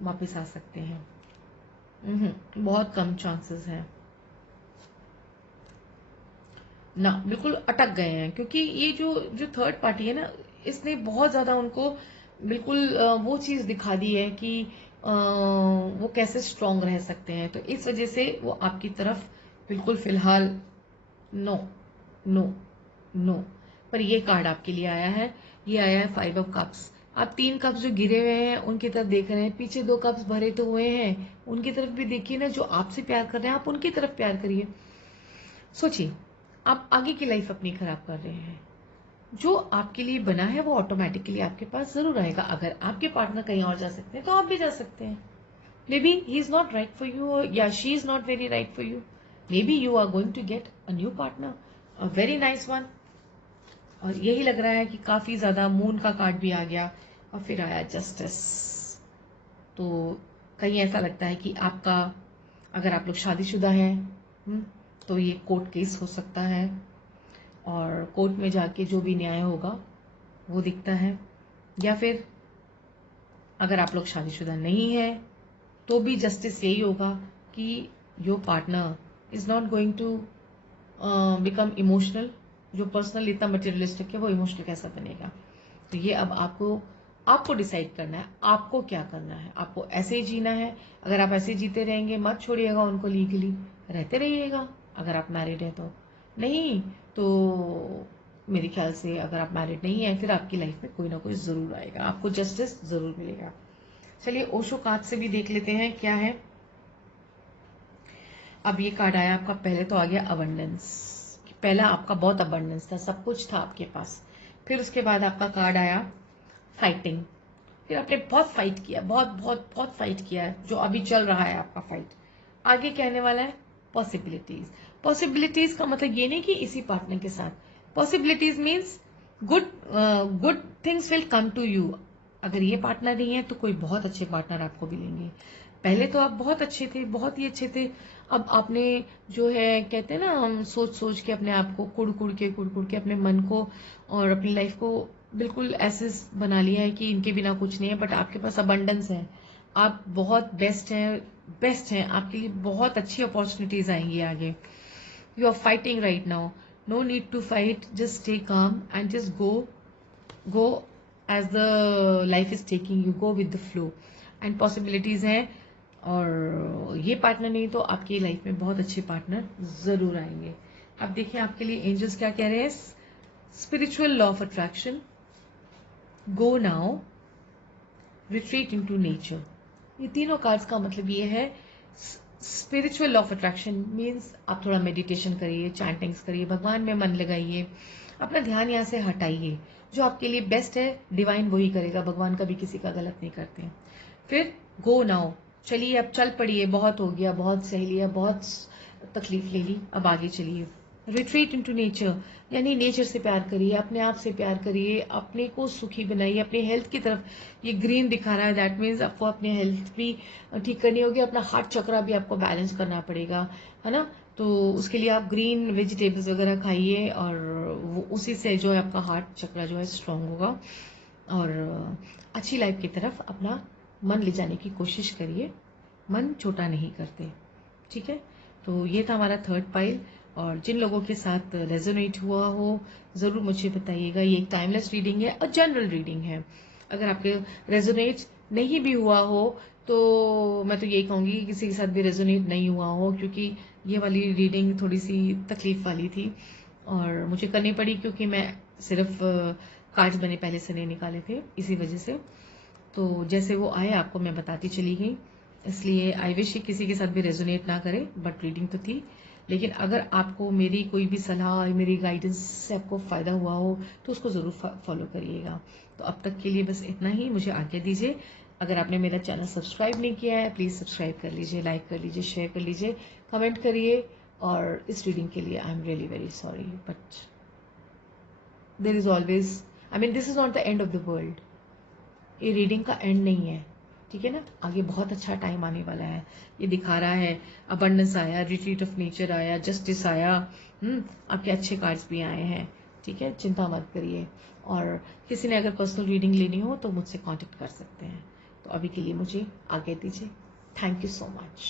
वापस आ सकते हैं। बहुत कम चांसेस हैं ना, बिल्कुल अटक गए हैं। क्योंकि ये जो जो थर्ड पार्टी है ना, इसने बहुत ज्यादा उनको बिल्कुल वो चीज दिखा दी है कि वो कैसे स्ट्रांग रह सकते हैं। तो इस वजह से वो आपकी तरफ बिल्कुल फिलहाल नो, नो, नो। पर ये कार्ड आपके लिए आया है, ये आया है 5 ऑफ कप्स। आप 3 कप्स जो गिरे हुए हैं उनकी तरफ देख रहे हैं, पीछे 2 कप्स भरे तो हुए हैं, उनकी तरफ भी देखिए ना। जो आपसे प्यार कर रहे हैं, आप उनकी तरफ प्यार करिए। सोचिए, आप आगे की लाइफ अपनी खराब कर रहे हैं। जो आपके लिए बना है वो ऑटोमेटिकली आपके पास जरूर आएगा। अगर आपके पार्टनर कहीं और जा सकते हैं तो आप भी जा सकते हैं। Maybe he is not right for you, या she is not very right for you. Maybe you are going to get a new partner, a very nice one. और यही लग रहा है कि काफी ज्यादा मून का कार्ड भी आ गया, और फिर आया जस्टिस। तो कहीं ऐसा लगता है कि आपका, अगर आप लोग शादीशुदा हैं, तो ये कोर्ट केस हो सकता है, और कोर्ट में जाके जो भी न्याय होगा वो दिखता है। या फिर अगर आप लोग शादीशुदा नहीं है तो भी जस्टिस यही होगा कि your partner is not going to become emotional. जो पर्सनल इतना मटेरियलिस्टिक है, वो इमोशनल कैसा बनेगा? तो ये अब आपको डिसाइड करना है, आपको क्या करना है। आपको ऐसे ही जीना है। अगर आप ऐसे जीते रहेंगे, मत छोड़िएगा उनको, लीगली रहते रहिएगा। अगर आप मैरिड है तो नहीं, तो मेरे ख्याल से अगर आप मैरिड नहीं है फिर आपकी लाइफ में कोई ना कोई जरूर आएगा, आपको जस्टिस जरूर मिलेगा। चलिए ओशो कार्ड से भी देख लेते हैं क्या है। अब ये कार्ड आया आपका, पहले तो आ गया अबंडेंस। पहला आपका बहुत अबंडेंस था, सब कुछ था आपके पास। फिर उसके बाद आपका कार्ड आया फाइटिंग। फिर आपने बहुत फाइट किया, बहुत बहुत बहुत फाइट किया है, जो अभी चल रहा है आपका फाइट। आगे क्या आने वाला है, पॉसिबिलिटीज। पॉसिबिलिटीज का मतलब ये नहीं कि इसी पार्टनर के साथ, possibilities means good things will come to you. अगर ये पार्टनर नहीं है तो कोई बहुत अच्छे पार्टनर आपको मिलेंगे। पहले तो आप बहुत अच्छे थे, बहुत ही अच्छे थे। अब आपने जो है कहते हैं ना, हम सोच सोच के अपने आप को कुड़ कुड़ के अपने मन को और अपनी लाइफ को बिल्कुल ऐसे बना लिया है कि इनके बिना कुछ नहीं है। बट आपके पास अबंडेंस है, आप बहुत बेस्ट हैं, आपके लिए बहुत अच्छी अपॉर्चुनिटीज आएंगी आगे। You are fighting right now, no need to fight, just stay calm and just go as the life is taking you, go with the flow. And possibilities हैं, और ये पार्टनर नहीं तो आपकी लाइफ में बहुत अच्छे पार्टनर जरूर आएंगे। अब देखिए आपके लिए एंजल्स क्या कह रहे हैं। Spiritual law of attraction, go now, retreat into nature. ये तीनों कार्ड्स का मतलब ये है, spiritual law of attraction means आप थोड़ा मेडिटेशन करिए, चैंटिंग्स करिए, भगवान में मन लगाइए, अपना ध्यान यहाँ से हटाइए। जो आपके लिए बेस्ट है डिवाइन वही करेगा, भगवान कभी किसी का गलत नहीं करते। फिर गो नाउ, चलिए अब चल पड़िए, बहुत हो गया, बहुत सह लिया, बहुत तकलीफ ले ली, अब आगे चलिए। रिट्रीट इनटू नेचर यानी नेचर से प्यार करिए, अपने आप से प्यार करिए, अपने को सुखी बनाइए, अपने हेल्थ की तरफ। ये ग्रीन दिखा रहा है, दैट मीन्स आपको अपने हेल्थ भी ठीक करनी होगी, अपना हार्ट चक्रा भी आपको बैलेंस करना पड़ेगा, है ना। तो उसके लिए आप ग्रीन वेजिटेबल्स वगैरह खाइए, और वो उसी से जो है आपका हार्ट चक्रा जो है स्ट्रांग होगा, और अच्छी लाइफ की तरफ अपना मन ले जाने की कोशिश करिए। मन छोटा नहीं करते, ठीक है। तो ये था हमारा थर्ड पाइल, और जिन लोगों के साथ रेजोनेट हुआ हो जरूर मुझे बताइएगा। ये एक टाइमलेस रीडिंग है और जनरल रीडिंग है। अगर आपके रेजोनेट नहीं भी हुआ हो तो मैं तो यही कहूंगी कि किसी के साथ भी रेजोनेट नहीं हुआ हो, क्योंकि ये वाली रीडिंग थोड़ी सी तकलीफ वाली थी और मुझे करनी पड़ी, क्योंकि मैं सिर्फ कार्ड्स मैंने पहले से नहीं निकाले थे, इसी वजह से। तो जैसे वो आए आपको मैं बताती चली गई, इसलिए आई विश किसी के साथ भी रेजोनेट ना करे, बट रीडिंग तो थी। लेकिन अगर आपको मेरी कोई भी सलाह, मेरी गाइडेंस से आपको फायदा हुआ हो तो उसको जरूर फॉलो करिएगा। तो अब तक के लिए बस इतना ही, मुझे आज्ञा दीजिए। अगर आपने मेरा चैनल सब्सक्राइब नहीं किया है प्लीज सब्सक्राइब कर लीजिए, लाइक कर लीजिए, शेयर कर लीजिए, कमेंट करिए। और इस रीडिंग के लिए I am really very sorry, but there is always, I mean this is not the end of the world. ये रीडिंग का एंड नहीं है, ठीक है ना। आगे बहुत अच्छा टाइम आने वाला है, ये दिखा रहा है। अबंडेंस आया, रिट्रीट ऑफ नेचर आया, जस्टिस आया, आपके अच्छे कार्ड्स भी आए हैं, ठीक है। चिंता मत करिए, और किसी ने अगर पर्सनल रीडिंग लेनी हो तो मुझसे कांटेक्ट कर सकते हैं। तो अभी के लिए मुझे आगे दीजिए। Thank you so much.